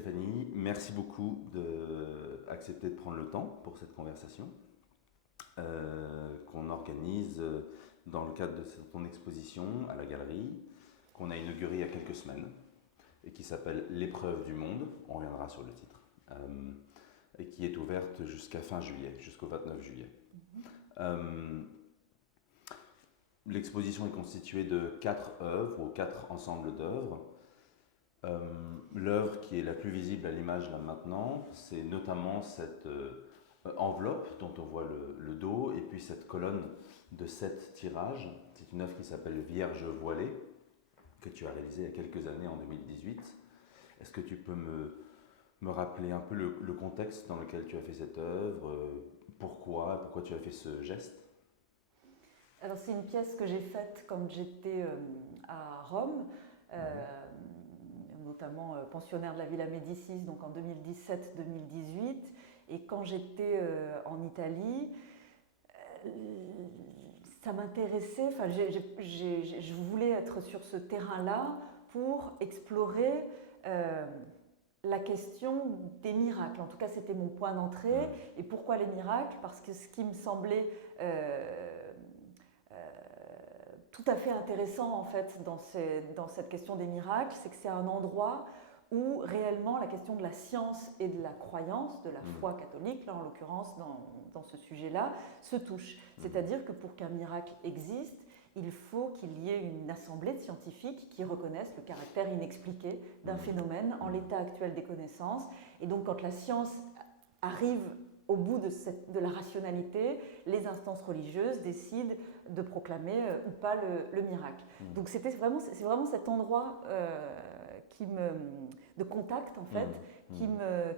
Stéphanie, merci beaucoup d'accepter de prendre le temps pour cette conversation qu'on organise dans le cadre de ton exposition à la galerie, qu'on a inaugurée il y a quelques semaines et qui s'appelle L'épreuve du monde, on reviendra sur le titre, et qui est ouverte jusqu'à fin juillet, jusqu'au 29 juillet. L'exposition est constituée de 4 œuvres ou 4 ensembles d'œuvres. L'œuvre qui est la plus visible à l'image là maintenant, c'est notamment cette enveloppe dont on voit le dos et puis cette colonne de 7 tirages. C'est une œuvre qui s'appelle Vierge voilée, que tu as réalisée il y a quelques années, en 2018. Est-ce que tu peux me rappeler un peu le contexte dans lequel tu as fait cette œuvre, pourquoi tu as fait ce geste? Alors c'est une pièce que j'ai faite quand j'étais à Rome, notamment pensionnaire de la Villa Médicis, donc en 2017-2018. Et quand j'étais en Italie, ça m'intéressait, enfin, je voulais être sur ce terrain-là pour explorer la question des miracles. En tout cas, c'était mon point d'entrée. Et pourquoi les miracles? Parce que ce qui me semblait tout à fait intéressant en fait dans cette question des miracles, c'est que c'est un endroit où réellement la question de la science et de la croyance, de la foi catholique, là en l'occurrence dans ce sujet-là, se touchent. C'est-à-dire que pour qu'un miracle existe, il faut qu'il y ait une assemblée de scientifiques qui reconnaissent le caractère inexpliqué d'un phénomène en l'état actuel des connaissances. Et donc quand la science arrive au bout de la rationalité, les instances religieuses décident de proclamer ou pas le miracle. Donc c'est vraiment cet endroit de contact en fait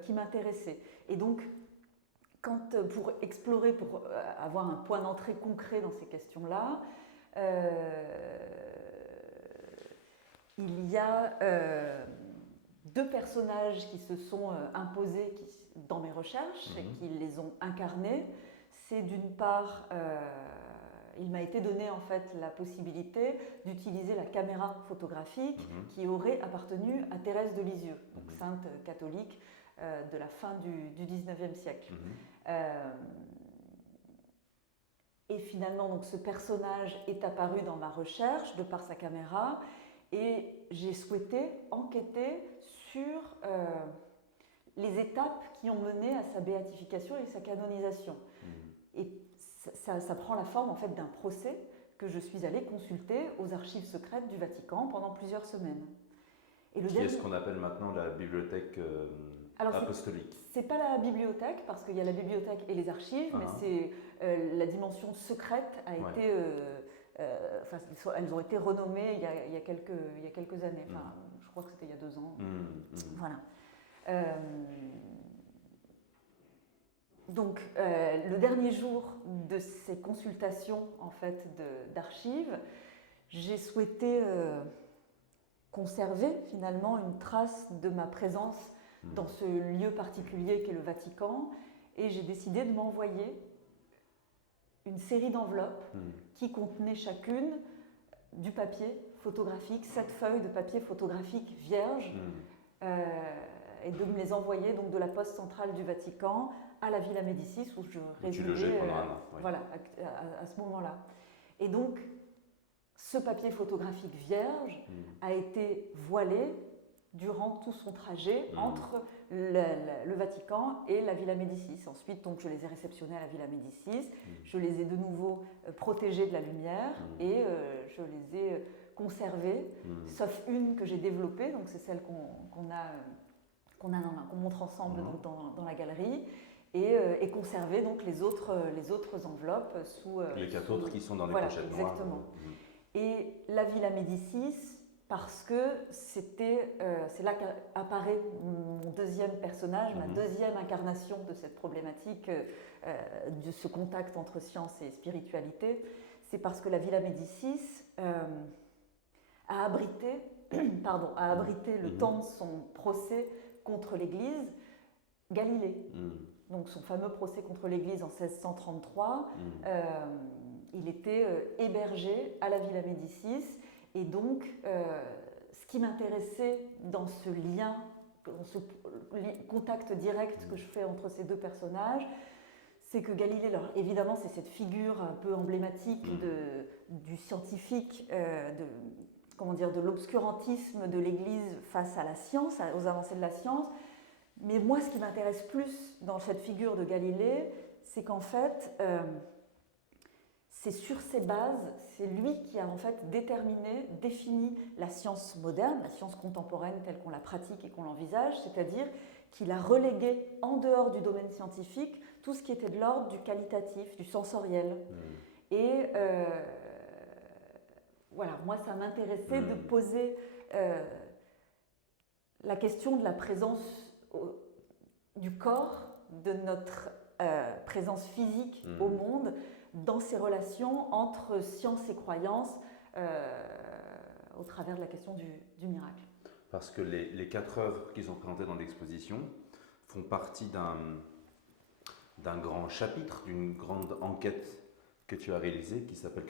qui m'intéressait. Et donc pour explorer, pour avoir un point d'entrée concret dans ces questions-là, il y a deux personnages qui se sont imposés dans mes recherches et qui les ont incarnés. C'est d'une part, il m'a été donné en fait la possibilité d'utiliser la caméra photographique qui aurait appartenu à Thérèse de Lisieux, donc sainte catholique de la fin du XIXe siècle. Et finalement, donc, ce personnage est apparu dans ma recherche de par sa caméra. Et j'ai souhaité enquêter sur les étapes qui ont mené à sa béatification et sa canonisation. Et ça prend la forme en fait d'un procès que je suis allée consulter aux archives secrètes du Vatican pendant plusieurs semaines. Qui est ce qu'on appelle maintenant la bibliothèque apostolique. C'est pas la bibliothèque, parce qu'il y a la bibliothèque et les archives, mais c'est la dimension secrète a été... elles ont été renommées il y a quelques années. Enfin, je crois que c'était il y a 2 ans. Voilà. Donc, le dernier jour de ces consultations en fait, d'archives, j'ai souhaité conserver finalement une trace de ma présence dans ce lieu particulier qu'est le Vatican, et j'ai décidé de m'envoyer une série d'enveloppes qui contenaient chacune du papier photographique, 7 feuilles de papier photographique vierge, et de me les envoyer donc de la poste centrale du Vatican à la Villa Médicis où je résidais voilà, à ce moment-là. Et donc, ce papier photographique vierge a été voilé durant tout son trajet entre le Vatican et la Villa Médicis. Ensuite, donc, je les ai réceptionnés à la Villa Médicis, je les ai de nouveau protégés de la lumière et je les ai conservés, sauf une que j'ai développée, donc c'est celle qu'on montre ensemble donc, dans la galerie, et conserver donc les autres enveloppes sous... les 4 autres qui sont dans les pochettes noires. Exactement. Et la Villa Médicis, parce que c'est là qu'apparaît mon deuxième personnage, ma deuxième incarnation de cette problématique, de ce contact entre science et spiritualité. C'est parce que la Villa Médicis a abrité le temps de son procès contre l'Église Galilée. Donc son fameux procès contre l'Église en 1633, il était hébergé à la Villa Médicis. Et donc, ce qui m'intéressait dans ce lien contact direct que je fais entre ces deux personnages, c'est que Galilée, alors évidemment, c'est cette figure un peu emblématique du scientifique, de l'obscurantisme de l'Église face à la science, aux avancées de la science. Mais moi, ce qui m'intéresse plus dans cette figure de Galilée, c'est qu'en fait, c'est sur ces bases, c'est lui qui a en fait défini la science moderne, la science contemporaine telle qu'on la pratique et qu'on l'envisage, c'est-à-dire qu'il a relégué en dehors du domaine scientifique tout ce qui était de l'ordre du qualitatif, du sensoriel. Et voilà, moi ça m'intéressait de poser la question de la présence du corps, de notre présence physique au monde, dans ces relations entre science et croyance, au travers de la question du miracle. Parce que les 4 œuvres qui sont présentées dans l'exposition font partie d'un grand chapitre, d'une grande enquête que tu as réalisée, qui s'appelle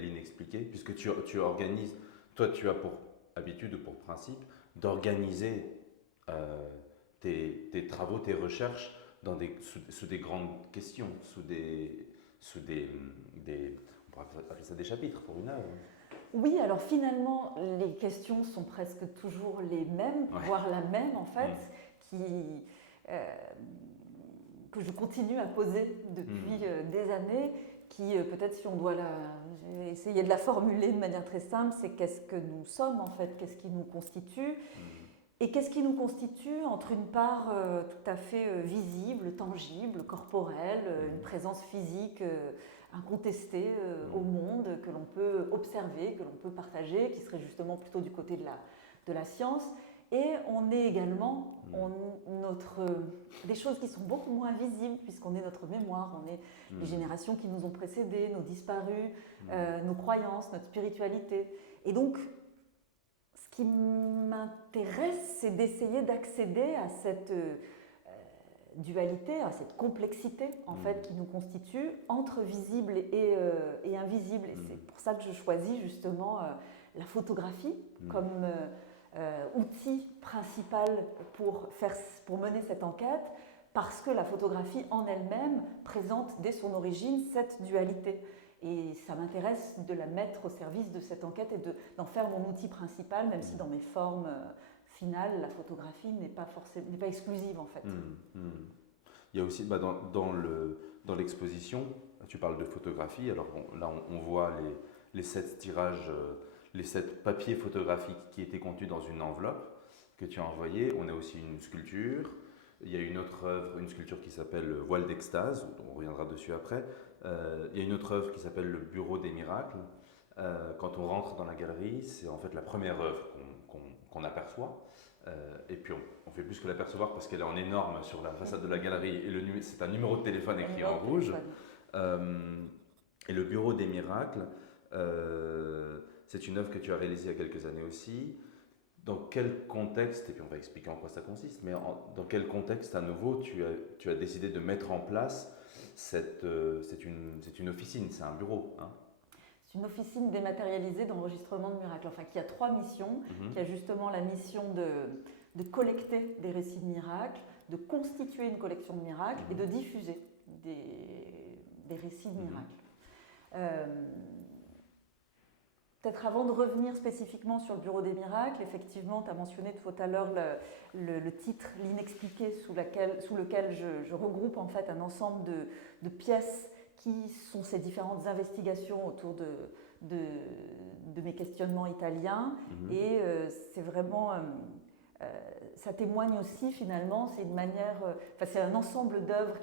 l'inexpliqué, puisque tu organises, toi tu as pour habitude ou pour principe d'organiser tes travaux, tes recherches sous des grandes questions, sous des on pourrait appeler ça des chapitres pour une œuvre. Oui, alors finalement, les questions sont presque toujours les mêmes, voire la même en fait, que je continue à poser depuis des années, qui peut-être si on doit essayer de la formuler de manière très simple, c'est qu'est-ce que nous sommes en fait, qu'est-ce qui nous constitue, et qu'est-ce qui nous constitue entre une part tout à fait visible, tangible, corporelle, une présence physique incontestée au monde, que l'on peut observer, que l'on peut partager, qui serait justement plutôt du côté de la science. Et on est également des choses qui sont beaucoup moins visibles, puisqu'on est notre mémoire, on est les générations qui nous ont précédés, nos disparus, nos croyances, notre spiritualité. Et donc, ce qui m'intéresse, c'est d'essayer d'accéder à cette dualité, à cette complexité en fait qui nous constitue entre visible et invisible. Et c'est pour ça que je choisis justement la photographie comme outil principal pour mener cette enquête, parce que la photographie en elle-même présente dès son origine cette dualité. Et ça m'intéresse de la mettre au service de cette enquête et d'en faire mon outil principal, même si dans mes formes finales, la photographie n'est pas exclusive en fait. Il y a aussi dans l'exposition, tu parles de photographie, alors là on voit les 7 tirages, les 7 papiers photographiques qui étaient contenus dans une enveloppe que tu as envoyée. On a aussi une sculpture, il y a une autre œuvre, une sculpture qui s'appelle Voile d'extase, on reviendra dessus après. Il y a une autre œuvre qui s'appelle Le Bureau des miracles. Quand on rentre dans la galerie, c'est en fait la première œuvre qu'on aperçoit. Et puis on fait plus que l'apercevoir parce qu'elle est en énorme sur la façade de la galerie. Et c'est un numéro de téléphone écrit en rouge. Et Le Bureau des miracles, c'est une œuvre que tu as réalisée il y a quelques années aussi. Dans quel contexte, et puis on va expliquer en quoi ça consiste, mais dans quel contexte à nouveau tu as décidé de mettre en place c'est une officine, c'est un bureau, hein? C'est une officine dématérialisée d'enregistrement de miracles, enfin qui a 3 missions, qui a justement la mission de collecter des récits de miracles, de constituer une collection de miracles et de diffuser des récits de miracles. Peut-être avant de revenir spécifiquement sur le Bureau des miracles, effectivement, tu as mentionné tout à l'heure le titre, l'inexpliqué, sous lequel je regroupe en fait un ensemble de pièces qui sont ces différentes investigations autour de mes questionnements italiens. Et c'est vraiment... ça témoigne aussi finalement, c'est une manière... c'est un ensemble d'œuvres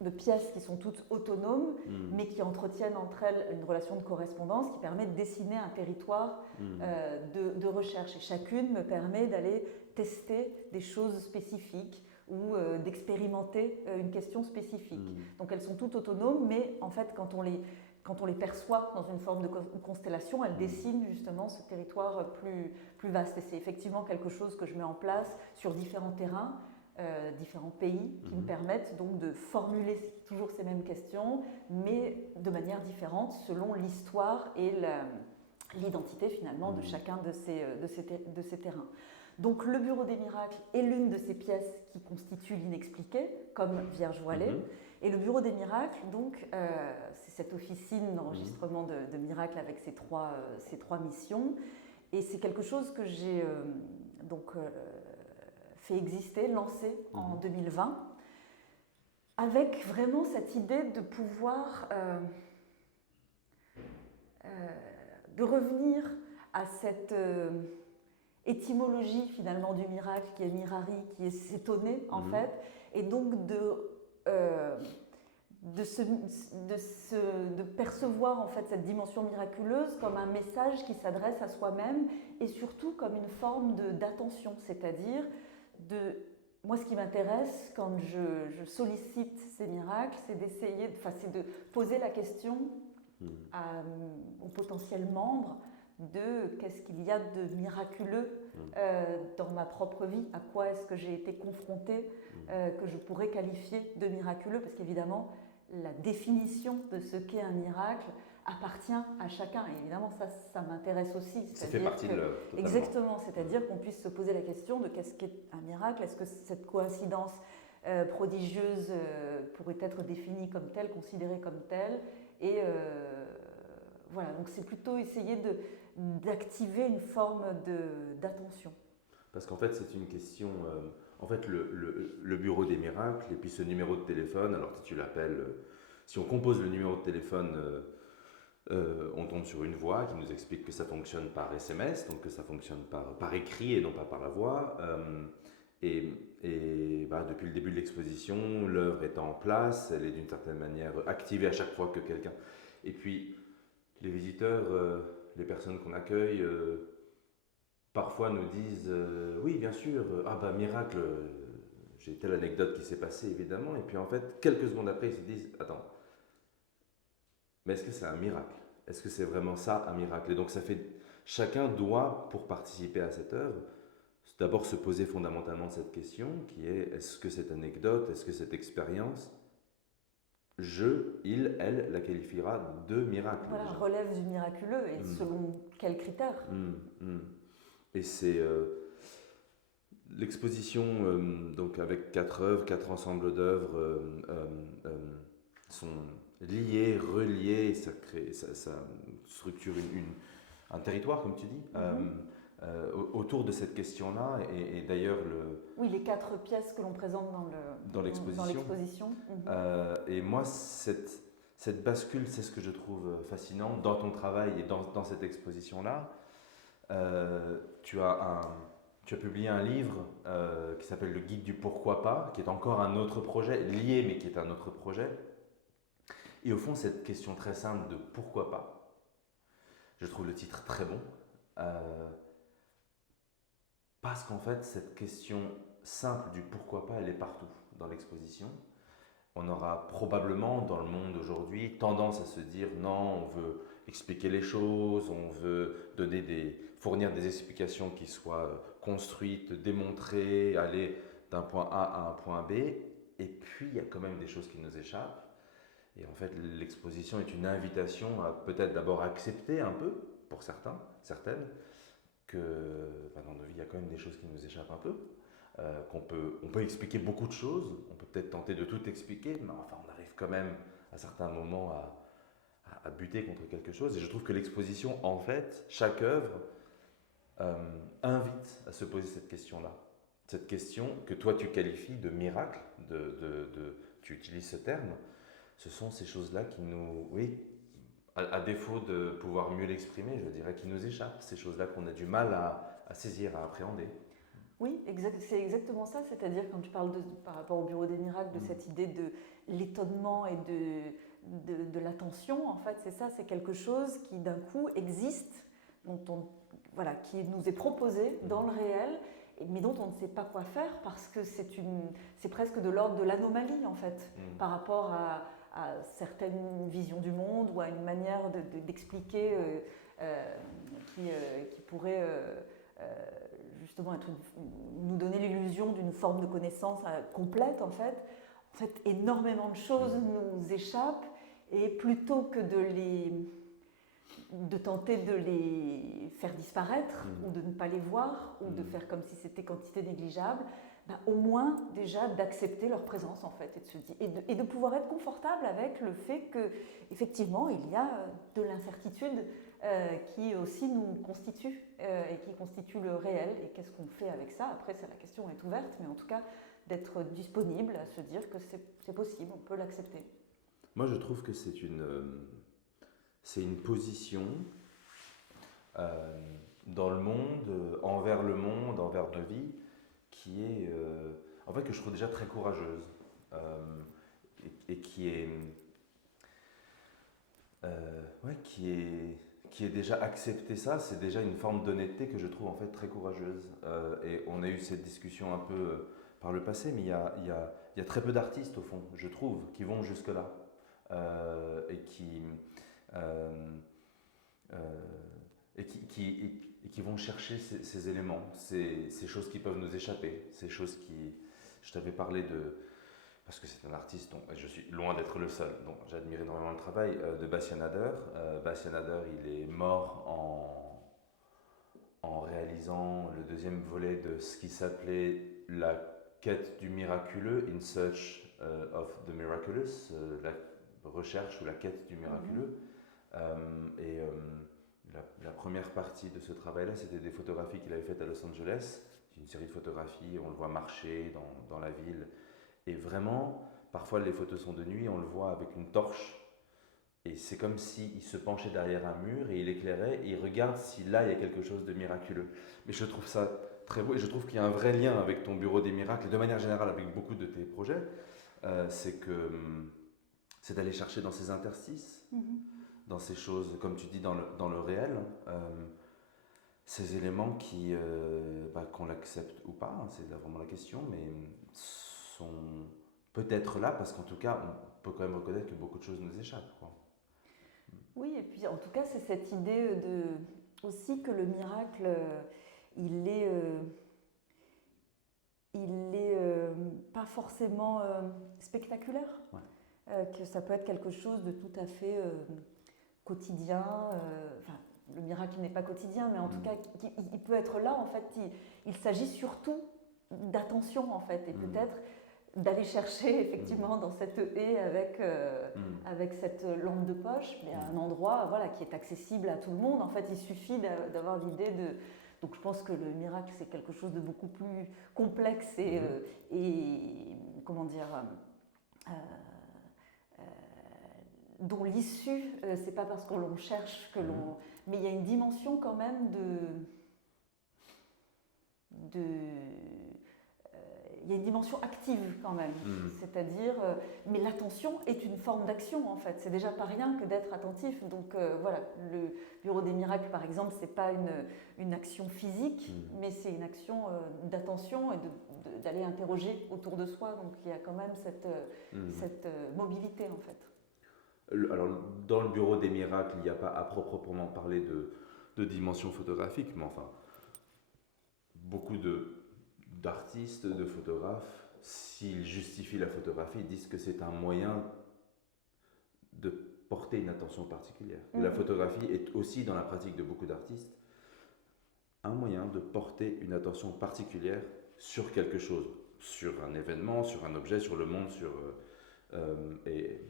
de pièces qui sont toutes autonomes, mais qui entretiennent entre elles une relation de correspondance qui permet de dessiner un territoire de recherche. Et chacune me permet d'aller tester des choses spécifiques ou d'expérimenter une question spécifique. Donc elles sont toutes autonomes, mais en fait quand on les perçoit dans une forme de constellation, elles dessinent justement ce territoire plus vaste. Et c'est effectivement quelque chose que je mets en place sur différents terrains, différents pays, qui me permettent donc de formuler toujours ces mêmes questions, mais de manière différente selon l'histoire et l'identité finalement de chacun de ces terrains. Donc le Bureau des miracles est l'une de ces pièces qui constitue l'inexpliqué, comme Vierge voilée. Et le Bureau des miracles, donc, c'est cette officine d'enregistrement de miracles avec ces trois missions. Et c'est quelque chose que j'ai fait exister, lancé en 2020, avec vraiment cette idée de pouvoir de revenir à cette étymologie finalement du miracle qui est mirari, qui est s'étonner en fait, et donc de percevoir en fait cette dimension miraculeuse comme un message qui s'adresse à soi-même et surtout comme une forme d'attention, c'est-à-dire moi ce qui m'intéresse quand je sollicite ces miracles, c'est c'est de poser la question aux potentiels membres de qu'est-ce qu'il y a de miraculeux dans ma propre vie, à quoi est-ce que j'ai été confrontée, que je pourrais qualifier de miraculeux, parce qu'évidemment, la définition de ce qu'est un miracle appartient à chacun. Et évidemment, ça m'intéresse aussi. Ça fait partie de l'œuvre. Exactement, c'est-à-dire qu'on puisse se poser la question de qu'est-ce qu'est un miracle, est-ce que cette coïncidence prodigieuse pourrait être définie comme telle, considérée comme telle, et voilà, donc c'est plutôt essayer d'activer une forme d'attention. Parce qu'en fait, c'est une question. En fait, le Bureau des miracles, et puis ce numéro de téléphone, alors si tu l'appelles, si on compose le numéro de téléphone, on tombe sur une voix qui nous explique que ça fonctionne par SMS, donc que ça fonctionne par écrit et non pas par la voix. Depuis le début de l'exposition, l'œuvre est en place, elle est d'une certaine manière activée à chaque fois que quelqu'un. Et puis, les visiteurs, les personnes qu'on accueille, parfois nous disent oui, bien sûr, miracle, j'ai telle anecdote qui s'est passée évidemment, et puis en fait, quelques secondes après, ils se disent attends, mais est-ce que c'est un miracle? Est-ce que c'est vraiment ça un miracle? Et donc, chacun doit, pour participer à cette œuvre, d'abord se poser fondamentalement cette question qui est est-ce que cette anecdote, est-ce que cette expérience, il, elle, la qualifiera de miracle? Voilà, relève du miraculeux et selon quels critères? Et c'est l'exposition, donc avec 4 œuvres, 4 ensembles d'œuvres sont liées, reliées, ça structure un territoire, comme tu dis. Autour de cette question-là, et d'ailleurs Oui, les 4 pièces que l'on présente dans l'exposition. Et moi, cette bascule, c'est ce que je trouve fascinant dans ton travail et dans cette exposition-là. Tu as publié un livre qui s'appelle Le Guide du Pourquoi pas, qui est encore un autre projet, lié mais qui est un autre projet. Et au fond, cette question très simple de pourquoi pas, je trouve le titre très bon. Parce qu'en fait, cette question simple du pourquoi pas, elle est partout dans l'exposition. On aura probablement dans le monde aujourd'hui tendance à se dire non, on veut expliquer les choses, on veut fournir des explications qui soient construites, démontrées, aller d'un point A à un point B. Et puis, il y a quand même des choses qui nous échappent. Et en fait, l'exposition est une invitation à peut-être d'abord accepter un peu, pour certaines, que dans nos vies, il y a quand même des choses qui nous échappent un peu, on peut expliquer beaucoup de choses, on peut peut-être tenter de tout expliquer, mais enfin, on arrive quand même à certains moments à buter contre quelque chose. Et je trouve que l'exposition, en fait, chaque œuvre invite à se poser cette question-là. Cette question que toi, tu qualifies de miracle, tu utilises ce terme, ce sont ces choses-là qui nous... Oui, à défaut de pouvoir mieux l'exprimer, je dirais qu'il nous échappe, ces choses-là qu'on a du mal à saisir, à appréhender. Oui, c'est exactement ça, c'est-à-dire quand tu parles par rapport au Bureau des miracles, de cette idée de l'étonnement et de l'attention, en fait, c'est ça, c'est quelque chose qui d'un coup existe, qui nous est proposé dans le réel, mais dont on ne sait pas quoi faire parce que c'est presque de l'ordre de l'anomalie, en fait, par rapport à certaines visions du monde ou à une manière d'expliquer qui pourrait justement nous donner l'illusion d'une forme de connaissance complète en fait. En fait, énormément de choses nous échappent et plutôt que de tenter de les faire disparaître ou de ne pas les voir ou de faire comme si c'était quantité négligeable, au moins déjà d'accepter leur présence en fait et de pouvoir être confortable avec le fait que effectivement il y a de l'incertitude qui aussi nous constitue et qui constitue le réel et qu'est-ce qu'on fait avec ça. Après la question est ouverte, mais en tout cas d'être disponible à se dire que c'est possible, on peut l'accepter. Moi je trouve que c'est une position dans le monde, envers nos vies, qui est, en fait, que je trouve déjà très courageuse et qui est, qui est déjà accepté ça, c'est déjà une forme d'honnêteté que je trouve en fait très courageuse. Et on a eu cette discussion un peu par le passé, mais il y a très peu d'artistes au fond, je trouve, qui vont jusque-là et qui vont chercher ces éléments, ces choses qui peuvent nous échapper, ces choses qui... Je t'avais parlé de... Parce que c'est un artiste dont je suis loin d'être le seul, donc j'admire énormément le travail, de Bastien Nader. Bastien Nader, il est mort en réalisant le deuxième volet de ce qui s'appelait La quête du miraculeux, In Search of the Miraculous, la recherche ou la quête du miraculeux. La première partie de ce travail-là, c'était des photographies qu'il avait faites à Los Angeles. C'est une série de photographies, on le voit marcher dans la ville. Et vraiment, parfois les photos sont de nuit, on le voit avec une torche. Et c'est comme s'il se penchait derrière un mur et il éclairait et il regarde si là, il y a quelque chose de miraculeux. Mais je trouve ça très beau et je trouve qu'il y a un vrai lien avec ton Bureau des Miracles et de manière générale avec beaucoup de tes projets. C'est d'aller chercher dans ces interstices, dans ces choses, comme tu dis, dans le réel, ces éléments qu'on l'accepte ou pas, hein, c'est vraiment la question, mais sont peut-être là parce qu'en tout cas, on peut quand même reconnaître que beaucoup de choses nous échappent, quoi. Oui, et puis en tout cas, c'est cette idée aussi que le miracle, il est pas forcément spectaculaire, que ça peut être quelque chose de tout à fait quotidien. Enfin, le miracle n'est pas quotidien, mais en tout cas, il peut être là. En fait, il s'agit surtout d'attention, en fait, et peut-être d'aller chercher effectivement dans cette haie avec cette lampe de poche, mais à un endroit qui est accessible à tout le monde. En fait, il suffit d'avoir l'idée de... Donc je pense que le miracle, c'est quelque chose de beaucoup plus complexe et comment dire, dont l'issue, c'est pas parce qu'on l'on cherche que l'on... Mais il y a une dimension quand même il y a une dimension active quand même, c'est-à-dire, mais l'attention est une forme d'action en fait, c'est déjà pas rien que d'être attentif, donc voilà, le Bureau des Miracles par exemple, c'est pas une action physique, mais c'est une action d'attention et d'aller interroger autour de soi, donc il y a quand même cette mobilité en fait. Alors, dans le Bureau des Miracles, il n'y a pas à proprement parler de dimension photographique, mais enfin, beaucoup d'artistes, de photographes, s'ils justifient la photographie, ils disent que c'est un moyen de porter une attention particulière. La photographie est aussi, dans la pratique de beaucoup d'artistes, un moyen de porter une attention particulière sur quelque chose, sur un événement, sur un objet, sur le monde, et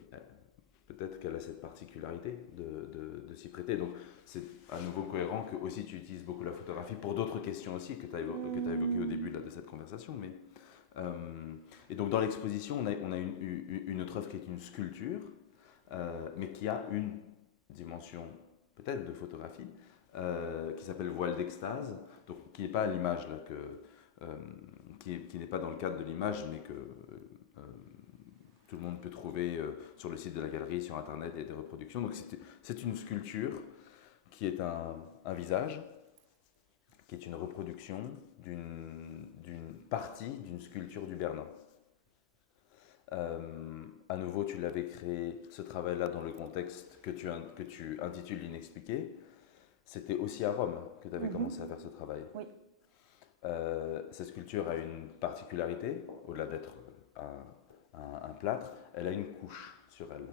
peut-être qu'elle a cette particularité de s'y prêter. Donc c'est à nouveau cohérent que aussi tu utilises beaucoup la photographie pour d'autres questions aussi que tu as évoquées au début de cette conversation. Et donc dans l'exposition, on a une autre œuvre qui est une sculpture, mais qui a une dimension peut-être de photographie, qui s'appelle Voile d'extase, donc qui n'est pas à l'image, qui n'est pas dans le cadre de l'image, mais que tout le monde peut trouver sur le site de la galerie, sur internet, et des reproductions. Donc c'est une sculpture qui est un visage, qui est une reproduction d'une partie d'une sculpture du Bernin. À nouveau, tu l'avais créé, ce travail-là, dans le contexte que tu intitules Inexpliqué. C'était aussi à Rome que tu avais commencé à faire ce travail. Oui. Cette sculpture a une particularité, au-delà d'être un plâtre, elle a une couche sur elle.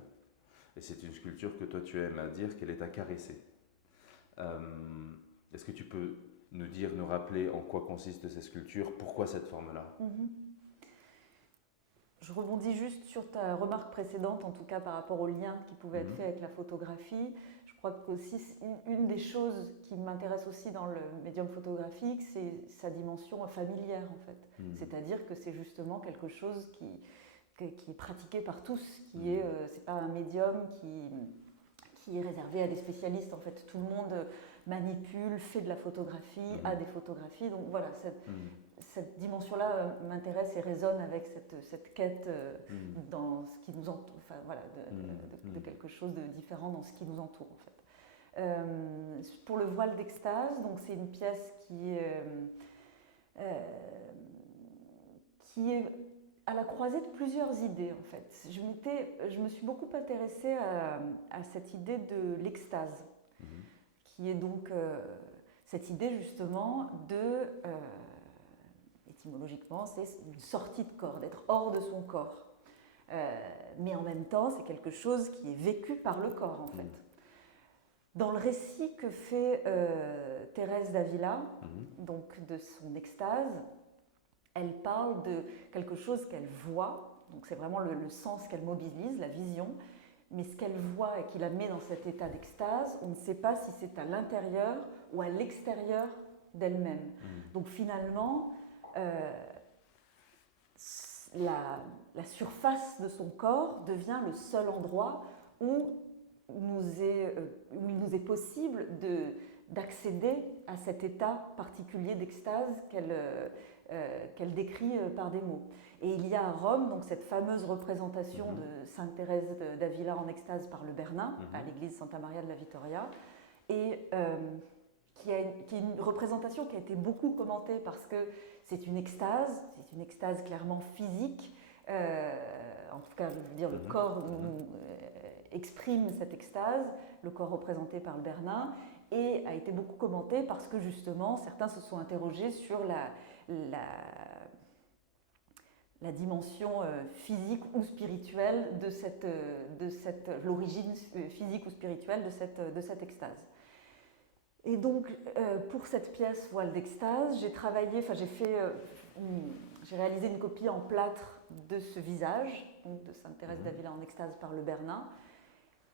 Et c'est une sculpture que toi tu aimes à dire qu'elle est à caresser. Est-ce Est-ce que tu peux nous rappeler en quoi consistent ces sculptures? Pourquoi cette forme-là? Je rebondis juste sur ta remarque précédente, en tout cas par rapport au lien qui pouvait être fait avec la photographie. Je crois qu'aussi, une des choses qui m'intéresse aussi dans le médium photographique, c'est sa dimension familière en fait. C'est-à-dire que c'est justement quelque chose qui est pratiqué par tous, c'est pas un médium qui est réservé à des spécialistes. En fait, tout le monde manipule, fait de la photographie, a des photographies. Donc voilà, cette dimension-là m'intéresse et résonne avec cette quête dans ce qui nous entoure, enfin, voilà, de quelque chose de différent dans ce qui nous entoure en fait. Pour le voile d'extase, donc c'est une pièce qui est à la croisée de plusieurs idées en fait. Je me suis beaucoup intéressée à cette idée de l'extase, qui est donc cette idée justement de étymologiquement, c'est une sortie de corps, d'être hors de son corps. Mais en même temps, c'est quelque chose qui est vécu par le corps, en fait. Dans le récit que fait Thérèse d'Avila, donc de son extase, elle parle de quelque chose qu'elle voit, donc c'est vraiment le sens qu'elle mobilise, la vision, mais ce qu'elle voit et qui la met dans cet état d'extase, on ne sait pas si c'est à l'intérieur ou à l'extérieur d'elle-même. Donc finalement, la surface de son corps devient le seul endroit où il nous est possible d'accéder à cet état particulier d'extase qu'elle décrit par des mots. Et il y a à Rome donc cette fameuse représentation de Sainte Thérèse d'Avila en extase par le Bernin, à l'église Santa Maria de la Vittoria, et qui est une représentation qui a été beaucoup commentée parce que c'est une extase clairement physique, en tout cas, je veux dire, le corps exprime cette extase, le corps représenté par le Bernin, et a été beaucoup commentée parce que justement, certains se sont interrogés sur la dimension physique ou spirituelle l'origine physique ou spirituelle de cette extase. Et donc, pour cette pièce Voile d'extase, j'ai réalisé une copie en plâtre de ce visage, donc de Sainte Thérèse d'Avila en extase par le Bernin.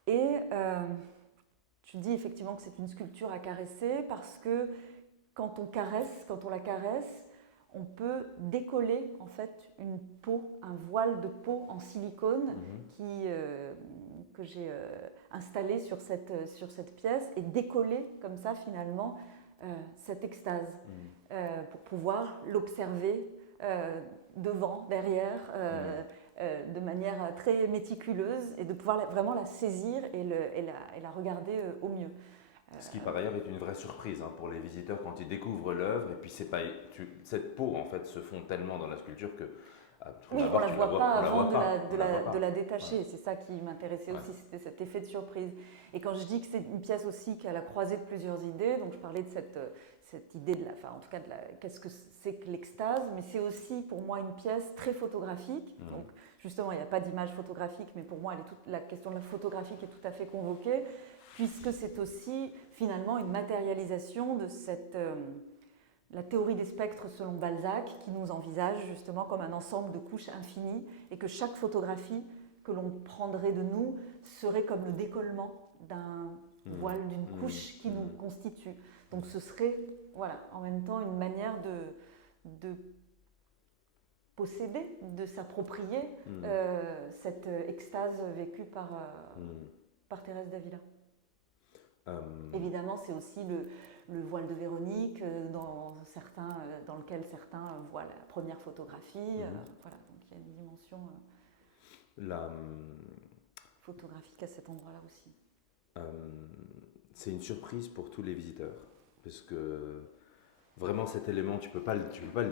Et tu dis effectivement que c'est une sculpture à caresser parce que quand on la caresse, on peut décoller en fait une peau, un voile de peau en silicone que j'ai installé sur cette pièce et décoller comme ça finalement cette extase pour pouvoir l'observer devant, derrière, de manière très méticuleuse et de pouvoir vraiment la saisir et la regarder au mieux. Ce qui par ailleurs est une vraie surprise pour les visiteurs quand ils découvrent l'œuvre, et puis cette peau en fait se fond tellement dans la sculpture que oui, on ne la voit pas avant de la détacher. Ouais. C'est ça qui m'intéressait aussi, c'était cet effet de surprise. Et quand je dis que c'est une pièce aussi qui a la croisée de plusieurs idées, donc je parlais de cette idée en tout cas qu'est-ce que c'est que l'extase, mais c'est aussi pour moi une pièce très photographique. Donc justement, il n'y a pas d'image photographique, mais pour moi, la question de la photographique est tout à fait convoquée, puisque c'est aussi finalement une matérialisation de la théorie des spectres selon Balzac, qui nous envisage justement comme un ensemble de couches infinies et que chaque photographie que l'on prendrait de nous serait comme le décollement d'un voile, d'une couche qui nous constitue. Donc ce serait en même temps une manière de posséder, de s'approprier cette extase vécue par Thérèse d'Avila. Évidemment, c'est aussi le voile de Véronique, dans lequel certains voient la première photographie. Donc il y a une dimension photographique à cet endroit-là aussi. C'est une surprise pour tous les visiteurs, parce que vraiment cet élément, tu peux pas le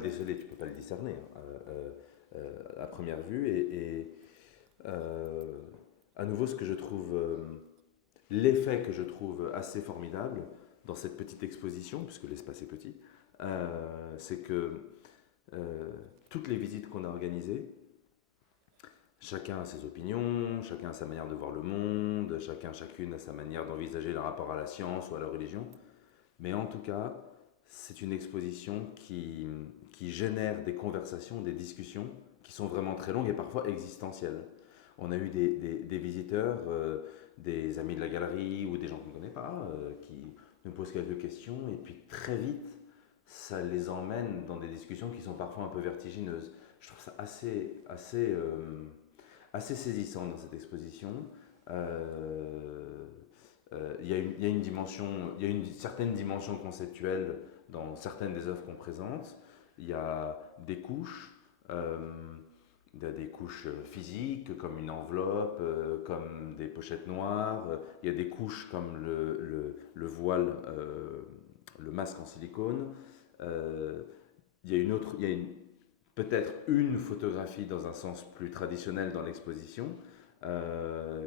déceler, tu peux pas le discerner à première vue. Et à nouveau, ce que je trouve... l'effet que je trouve assez formidable dans cette petite exposition, puisque l'espace est petit, c'est que toutes les visites qu'on a organisées, chacun a ses opinions, chacun a sa manière de voir le monde, chacune a sa manière d'envisager le rapport à la science ou à la religion, Mais en tout cas, c'est une exposition qui génère des conversations, des discussions qui sont vraiment très longues et parfois existentielles. On a eu des visiteurs, des amis de la galerie ou des gens qu'on ne connaît pas, qui nous posent quelques questions et puis très vite, ça les emmène dans des discussions qui sont parfois un peu vertigineuses. Je trouve ça assez saisissant dans cette exposition. Il y a une dimension, il y a une certaine dimension conceptuelle dans certaines des œuvres qu'on présente. Il y a des couches, des couches physiques comme une enveloppe, comme des pochettes noires. Il y a des couches comme le voile, le masque en silicone. Il y a peut-être une photographie dans un sens plus traditionnel dans l'exposition,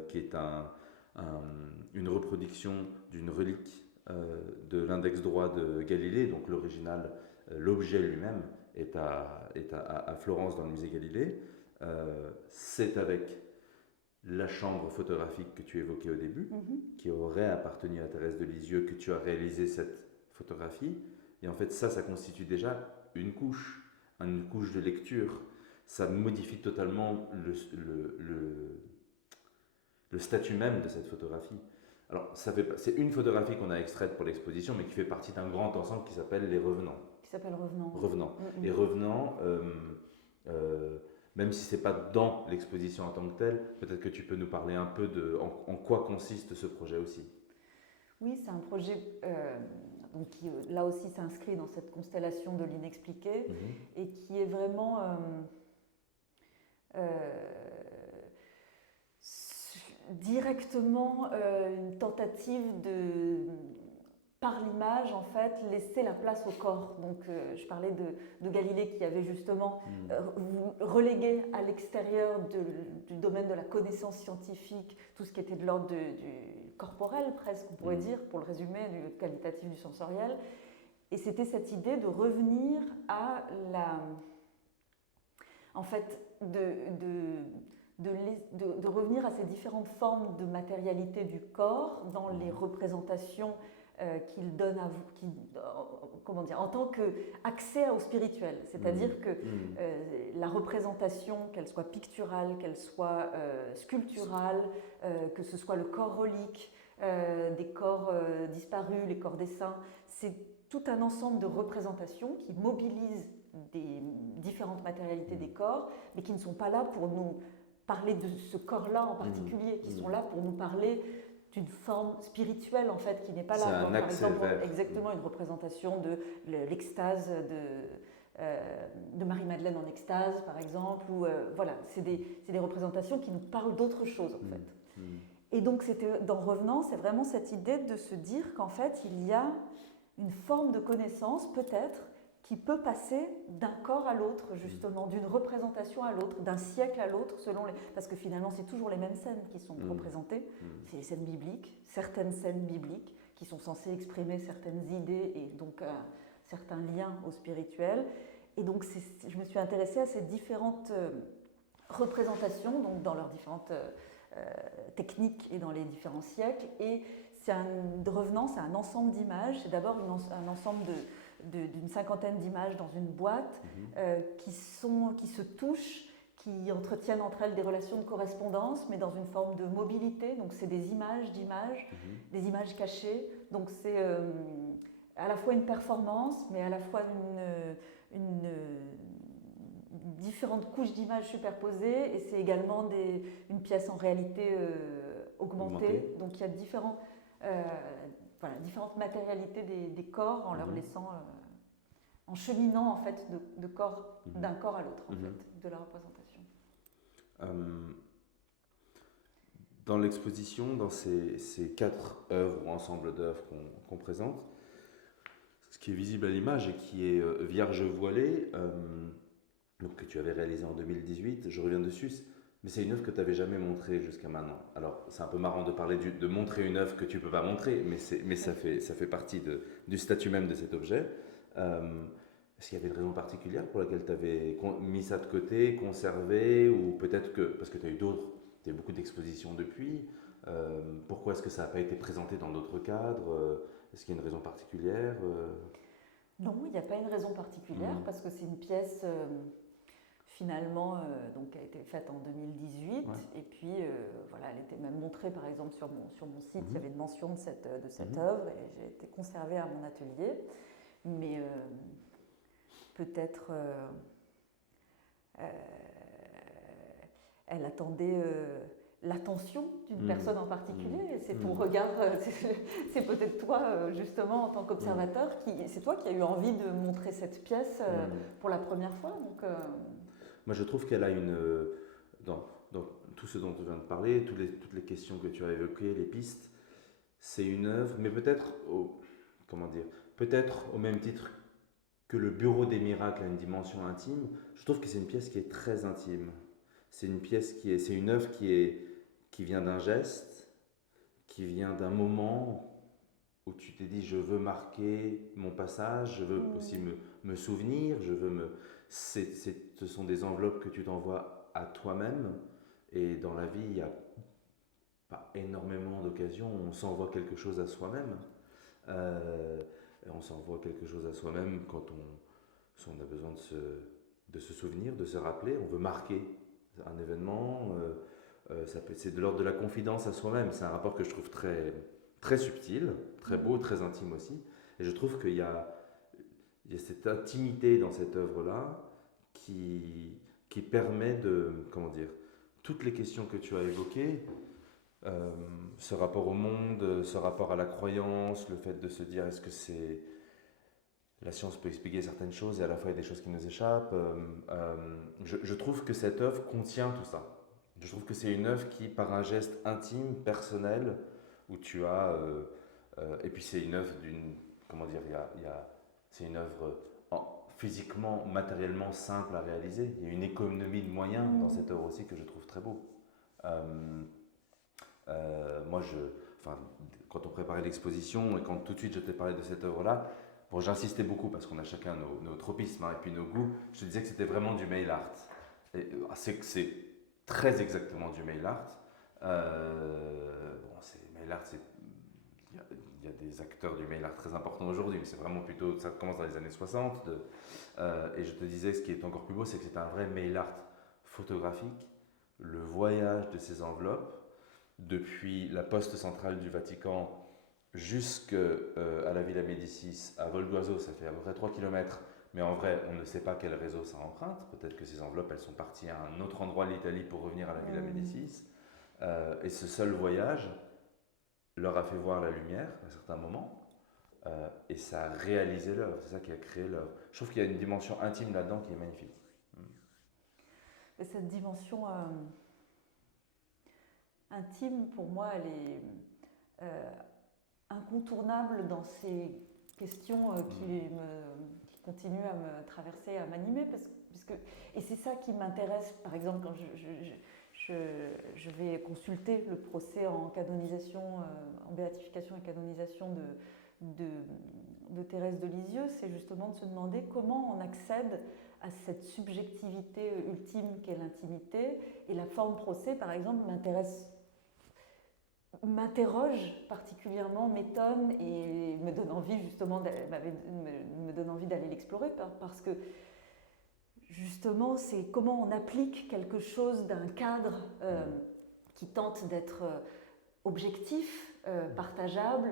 qui est une reproduction d'une relique de l'index droit de Galilée, donc l'original, l'objet lui-même est à Florence dans le musée Galilée. C'est avec la chambre photographique que tu évoquais au début, qui aurait appartenu à Thérèse de Lisieux, que tu as réalisé cette photographie. Et en fait, ça constitue déjà une couche de lecture. Ça modifie totalement le statut même de cette photographie. Alors, c'est une photographie qu'on a extraite pour l'exposition, mais qui fait partie d'un grand ensemble qui s'appelle Les Revenants. Qui s'appelle Revenants. Revenants. Et Revenants, même si ce n'est pas dans l'exposition en tant que telle, peut-être que tu peux nous parler un peu en quoi consiste ce projet aussi. Oui, c'est un projet donc qui, là aussi, s'inscrit dans cette constellation de l'inexpliqué et qui est vraiment directement une tentative de, par l'image, en fait, laisser la place au corps. Donc, je parlais de Galilée qui avait justement relégué à l'extérieur du domaine de la connaissance scientifique tout ce qui était de l'ordre du corporel, presque, on pourrait dire, pour le résumer, du qualitatif, du sensoriel. Et c'était cette idée de revenir à en fait, de revenir à ces différentes formes de matérialité du corps dans les représentations qu'il donne à vous, comment dire, en tant qu'accès au spirituel. C'est-à-dire que la représentation, qu'elle soit picturale, qu'elle soit sculpturale, que ce soit le corps relique, des corps disparus, les corps des saints, c'est tout un ensemble de représentations qui mobilisent des différentes matérialités des corps, mais qui ne sont pas là pour nous parler de ce corps-là en particulier, qui sont là pour nous parler d'une forme spirituelle en fait, qui n'est pas là pour, par exemple, exactement une représentation de l'extase de Marie-Madeleine en extase, par exemple, ou voilà, c'est des représentations qui nous parlent d'autre chose en fait. Et donc dans Revenant, c'est vraiment cette idée de se dire qu'en fait, il y a une forme de connaissance peut-être qui peut passer d'un corps à l'autre, justement, d'une représentation à l'autre, d'un siècle à l'autre, parce que finalement, c'est toujours les mêmes scènes qui sont représentées. C'est les scènes bibliques, certaines scènes bibliques qui sont censées exprimer certaines idées et donc certains liens au spirituel. Et donc, je me suis intéressée à ces différentes représentations, donc dans leurs différentes techniques et dans les différents siècles. Et Revenant, c'est un ensemble d'images. C'est d'abord un ensemble d'une cinquantaine d'images dans une boîte qui se touchent, qui entretiennent entre elles des relations de correspondance, mais dans une forme de mobilité. Donc c'est des images d'images, des images cachées. Donc c'est à la fois une performance, mais à la fois différentes couches d'images superposées, et c'est également une pièce en réalité augmentée. Donc il y a différentes matérialités des corps en leur laissant, en cheminant en fait de corps, d'un corps à l'autre en fait, de la représentation. Dans l'exposition, dans ces 4 œuvres ou ensembles d'œuvres qu'on présente, ce qui est visible à l'image et qui est Vierge voilée, donc que tu avais réalisé en 2018, je reviens dessus, mais c'est une œuvre que tu n'avais jamais montrée jusqu'à maintenant. Alors, c'est un peu marrant de parler de montrer une œuvre que tu ne peux pas montrer, mais ça fait partie du statut même de cet objet. Est-ce qu'il y avait une raison particulière pour laquelle tu avais mis ça de côté, conservé, ou peut-être que, parce que tu as eu beaucoup d'expositions depuis, pourquoi est-ce que ça n'a pas été présenté dans d'autres cadres Est-ce qu'il y a une raison particulière Non, il n'y a pas une raison particulière parce que c'est une pièce finalement donc, qui a été faite en 2018 et puis voilà, elle était même montrée par exemple sur mon site, il y avait une mention de cette œuvre et j'ai été conservée à mon atelier. Mais peut-être elle attendait l'attention d'une personne en particulier. C'est ton regard, c'est peut-être toi justement en tant qu'observateur, c'est toi qui as eu envie de montrer cette pièce pour la première fois. Donc, moi je trouve qu'elle a dans tout ce dont tu viens de parler, toutes les questions que tu as évoquées, les pistes, c'est une œuvre, mais peut-être peut-être au même titre que le Bureau des miracles a une dimension intime, je trouve que c'est une pièce qui est très intime. C'est une œuvre qui vient d'un geste, qui vient d'un moment où tu t'es dit je veux marquer mon passage, je veux aussi me souvenir, ce sont des enveloppes que tu t'envoies à toi-même, et dans la vie il n'y a pas énormément d'occasions où on s'envoie quelque chose à soi-même. On s'envoie quelque chose à soi-même quand on a besoin de se souvenir, de se rappeler, on veut marquer un événement, c'est de l'ordre de la confidence à soi-même. C'est un rapport que je trouve très, très subtil, très beau, très intime aussi. Et je trouve qu'il y a cette intimité dans cette œuvre-là qui permet toutes les questions que tu as évoquées, ce rapport au monde, ce rapport à la croyance, le fait de se dire est-ce que la science peut expliquer certaines choses et à la fois il y a des choses qui nous échappent. Je trouve que cette œuvre contient tout ça. Je trouve que c'est une œuvre qui, par un geste intime, personnel, où tu as... et puis c'est une œuvre c'est une œuvre physiquement, matériellement simple à réaliser. Il y a une économie de moyens dans cette œuvre aussi que je trouve très beau. Moi, quand on préparait l'exposition et quand tout de suite je t'ai parlé de cette œuvre-là, bon, j'insistais beaucoup parce qu'on a chacun nos tropismes et puis nos goûts. Je te disais que c'était vraiment du mail art. C'est très exactement du mail art. Mail art, il y a des acteurs du mail art très importants aujourd'hui, mais c'est vraiment plutôt, ça commence dans les années 60. Et je te disais, ce qui est encore plus beau, c'est que c'est un vrai mail art photographique. Le voyage de ces enveloppes, depuis la poste centrale du Vatican jusqu'à la Villa Médicis, à vol d'oiseau, ça fait à peu près 3 km, mais en vrai, on ne sait pas quel réseau ça emprunte. Peut-être que ces enveloppes, elles sont parties à un autre endroit de l'Italie pour revenir à la Villa Médicis. Et ce seul voyage leur a fait voir la lumière à un certain moment, et ça a réalisé l'œuvre. C'est ça qui a créé l'œuvre. Je trouve qu'il y a une dimension intime là-dedans qui est magnifique. Et cette dimension intime, pour moi, elle est incontournable dans ces questions qui continuent à me traverser, à m'animer, et c'est ça qui m'intéresse. Par exemple, quand je vais consulter le procès en canonisation, en béatification et canonisation de Thérèse de Lisieux, c'est justement de se demander comment on accède à cette subjectivité ultime qu'est l'intimité. Et la forme procès, par exemple, m'interroge particulièrement, m'étonne et me donne envie justement me donne envie d'aller l'explorer, parce que justement c'est comment on applique quelque chose d'un cadre qui tente d'être objectif, partageable,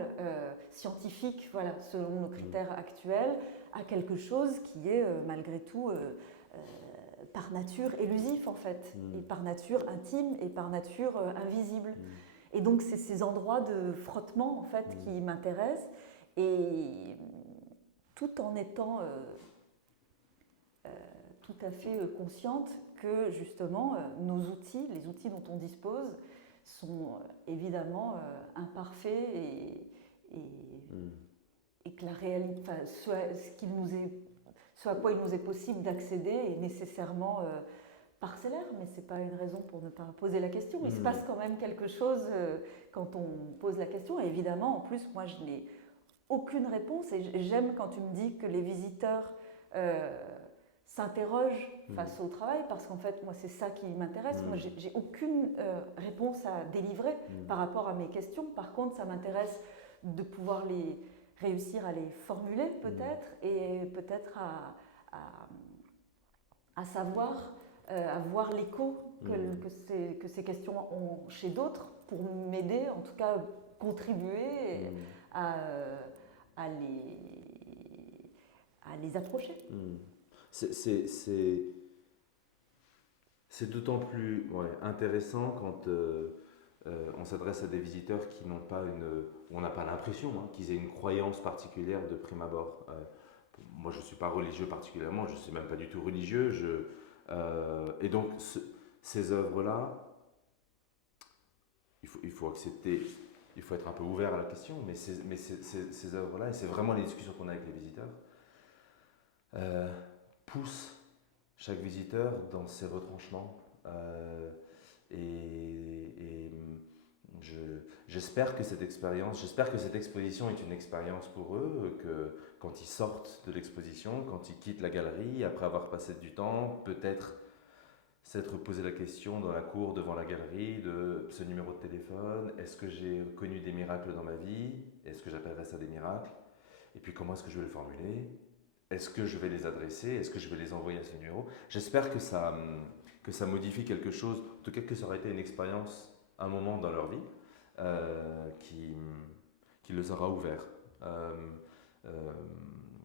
scientifique, voilà, selon nos critères actuels, à quelque chose qui est malgré tout par nature élusif en fait, et par nature intime et par nature invisible. Et donc c'est ces endroits de frottement en fait qui m'intéressent, et tout en étant tout à fait consciente que justement nos outils, les outils dont on dispose, sont évidemment imparfaits et que la réalité, ce à quoi il nous est possible d'accéder est nécessairement parcellaire, mais ce n'est pas une raison pour ne pas poser la question. Il se passe quand même quelque chose quand on pose la question, et évidemment, en plus, moi je n'ai aucune réponse, et j'aime quand tu me dis que les visiteurs s'interrogent face au travail, parce qu'en fait, moi, c'est ça qui m'intéresse. Moi, j'ai aucune réponse à délivrer par rapport à mes questions. Par contre, ça m'intéresse de pouvoir les réussir à les formuler peut-être et peut-être à savoir, à voir l'écho que ces questions ont chez d'autres pour m'aider, en tout cas contribuer à les approcher. C'est d'autant plus intéressant quand on s'adresse à des visiteurs qui n'ont pas on n'a pas l'impression qu'ils aient une croyance particulière de prime abord. Moi, je ne suis pas religieux particulièrement, je ne suis même pas du tout religieux. Et donc, ces œuvres-là, il faut accepter, il faut être un peu ouvert à la question, mais ces œuvres-là, et c'est vraiment les discussions qu'on a avec les visiteurs, poussent chaque visiteur dans ses retranchements. J'espère que cette exposition est une expérience pour eux, que quand ils sortent de l'exposition, quand ils quittent la galerie, après avoir passé du temps, peut-être s'être posé la question dans la cour devant la galerie de ce numéro de téléphone, est-ce que j'ai connu des miracles dans ma vie? Est-ce que j'appellerais ça des miracles? Et puis comment est-ce que je vais le formuler? Est-ce que je vais les adresser? Est-ce que je vais les envoyer à ce numéro? J'espère que ça modifie quelque chose, en tout cas que ça aurait été une expérience, un moment dans leur vie, qui les aura ouverts.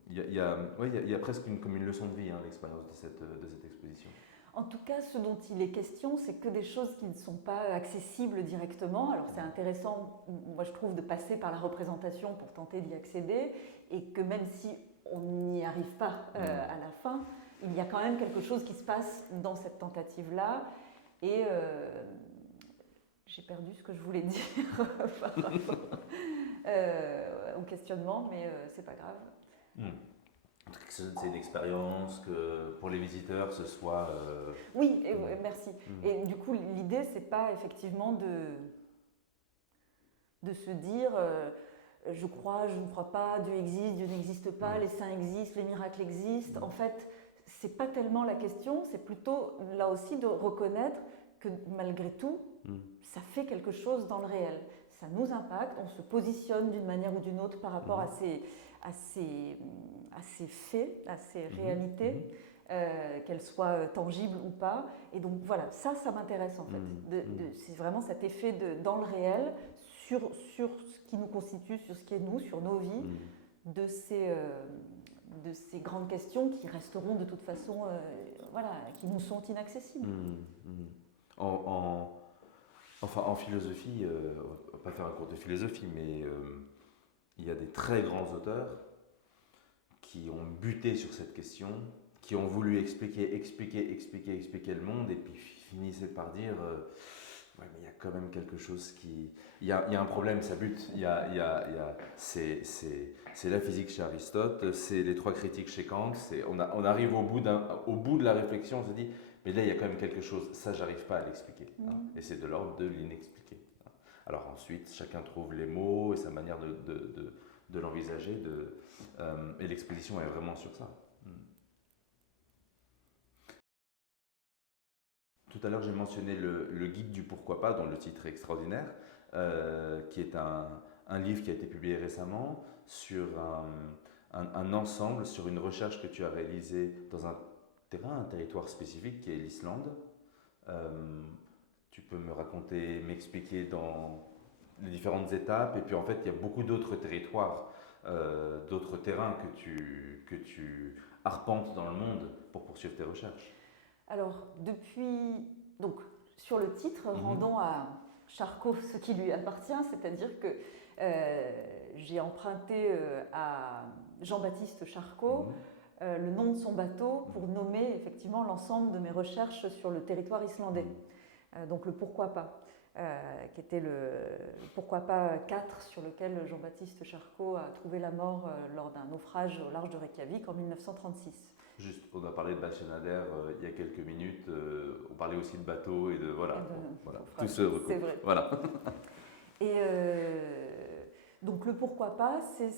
Il y a presque comme une leçon de vie, l'expérience de cette exposition. En tout cas, ce dont il est question, c'est que des choses qui ne sont pas accessibles directement. Alors c'est intéressant, moi je trouve, de passer par la représentation pour tenter d'y accéder, et que même si on n'y arrive pas à la fin, il y a quand même quelque chose qui se passe dans cette tentative-là. Et j'ai perdu ce que je voulais dire par rapport au questionnement, mais c'est pas grave. C'est une expérience que pour les visiteurs ce soit... Oui, merci. Et du coup, l'idée, c'est pas effectivement de se dire je crois, je ne crois pas, Dieu existe, Dieu n'existe pas, les saints existent, les miracles existent. En fait, c'est pas tellement la question, c'est plutôt là aussi de reconnaître que malgré tout, ça fait quelque chose dans le réel. Ça nous impacte, on se positionne d'une manière ou d'une autre par rapport à ces faits, à ces réalités, qu'elles soient tangibles ou pas. Et donc voilà, ça m'intéresse en fait. C'est vraiment cet effet dans le réel, sur ce qui nous constitue, sur ce qui est nous, sur nos vies, de ces grandes questions qui resteront de toute façon, qui nous sont inaccessibles. En philosophie, on va pas faire un cours de philosophie, mais il y a des très grands auteurs qui ont buté sur cette question, qui ont voulu expliquer le monde, et puis finissaient par dire ouais, mais il y a quand même quelque chose qui... Il y a un problème, ça bute. C'est la physique chez Aristote, c'est les trois critiques chez Kant, on arrive au bout de la réflexion, on se dit, mais là il y a quand même quelque chose, ça j'arrive pas à l'expliquer. Et c'est de l'ordre de l'inexpliqué. Alors ensuite, chacun trouve les mots et sa manière de l'envisager, et l'exposition est vraiment sur ça. Tout à l'heure, j'ai mentionné le guide du pourquoi pas, dont le titre est extraordinaire, qui est un livre qui a été publié récemment sur un ensemble, sur une recherche que tu as réalisée dans un territoire spécifique qui est l'Islande. Tu peux me raconter, m'expliquer dans les différentes étapes, et puis en fait, il y a beaucoup d'autres territoires, d'autres terrains que tu arpentes dans le monde pour poursuivre tes recherches. Alors, donc, sur le titre, rendons à Charcot ce qui lui appartient, c'est-à-dire que j'ai emprunté à Jean-Baptiste Charcot le nom de son bateau pour nommer effectivement l'ensemble de mes recherches sur le territoire islandais. Donc le pourquoi pas, qui était le pourquoi pas 4, sur lequel Jean-Baptiste Charcot a trouvé la mort lors d'un naufrage au large de Reykjavik en 1936. Juste, on a parlé de Bachelnader il y a quelques minutes, on parlait aussi de bateau et de... Voilà, tout se recoupe. C'est vrai. Voilà. Et donc le pourquoi pas, c'est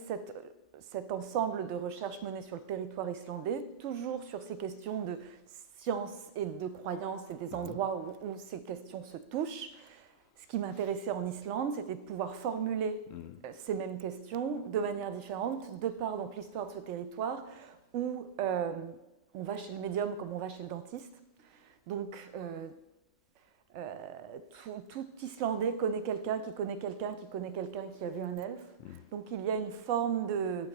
cet ensemble de recherches menées sur le territoire islandais, toujours sur ces questions de science et de croyance et des endroits où ces questions se touchent, ce qui m'intéressait en Islande, c'était de pouvoir formuler ces mêmes questions de manière différente, de par donc l'histoire de ce territoire, où on va chez le médium comme on va chez le dentiste. Donc, tout Islandais connaît quelqu'un qui connaît quelqu'un qui connaît quelqu'un qui a vu un elfe. Donc, il y a une forme de...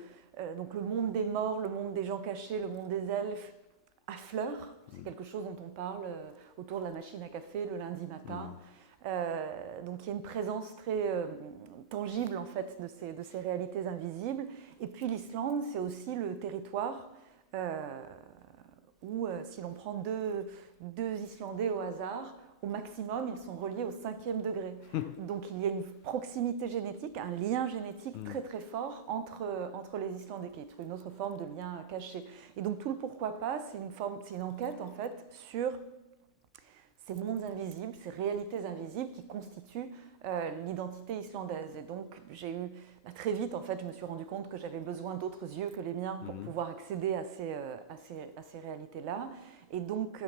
donc, le monde des morts, le monde des gens cachés, le monde des elfes affleure. C'est quelque chose dont on parle autour de la machine à café le lundi matin. Donc, il y a une présence très tangible, en fait, de ces réalités invisibles. Et puis, l'Islande, c'est aussi le territoire où, si l'on prend deux Islandais au hasard, au maximum, ils sont reliés au 5e degré. Donc, il y a une proximité génétique, un lien génétique très très fort entre les Islandais, qui est une autre forme de lien caché. Et donc, tout le pourquoi pas, c'est une enquête, en fait, sur ces mondes invisibles, ces réalités invisibles qui constituent l'identité islandaise. Et donc, j'ai eu très vite, en fait, je me suis rendu compte que j'avais besoin d'autres yeux que les miens pour pouvoir accéder à ces réalités-là. Et donc,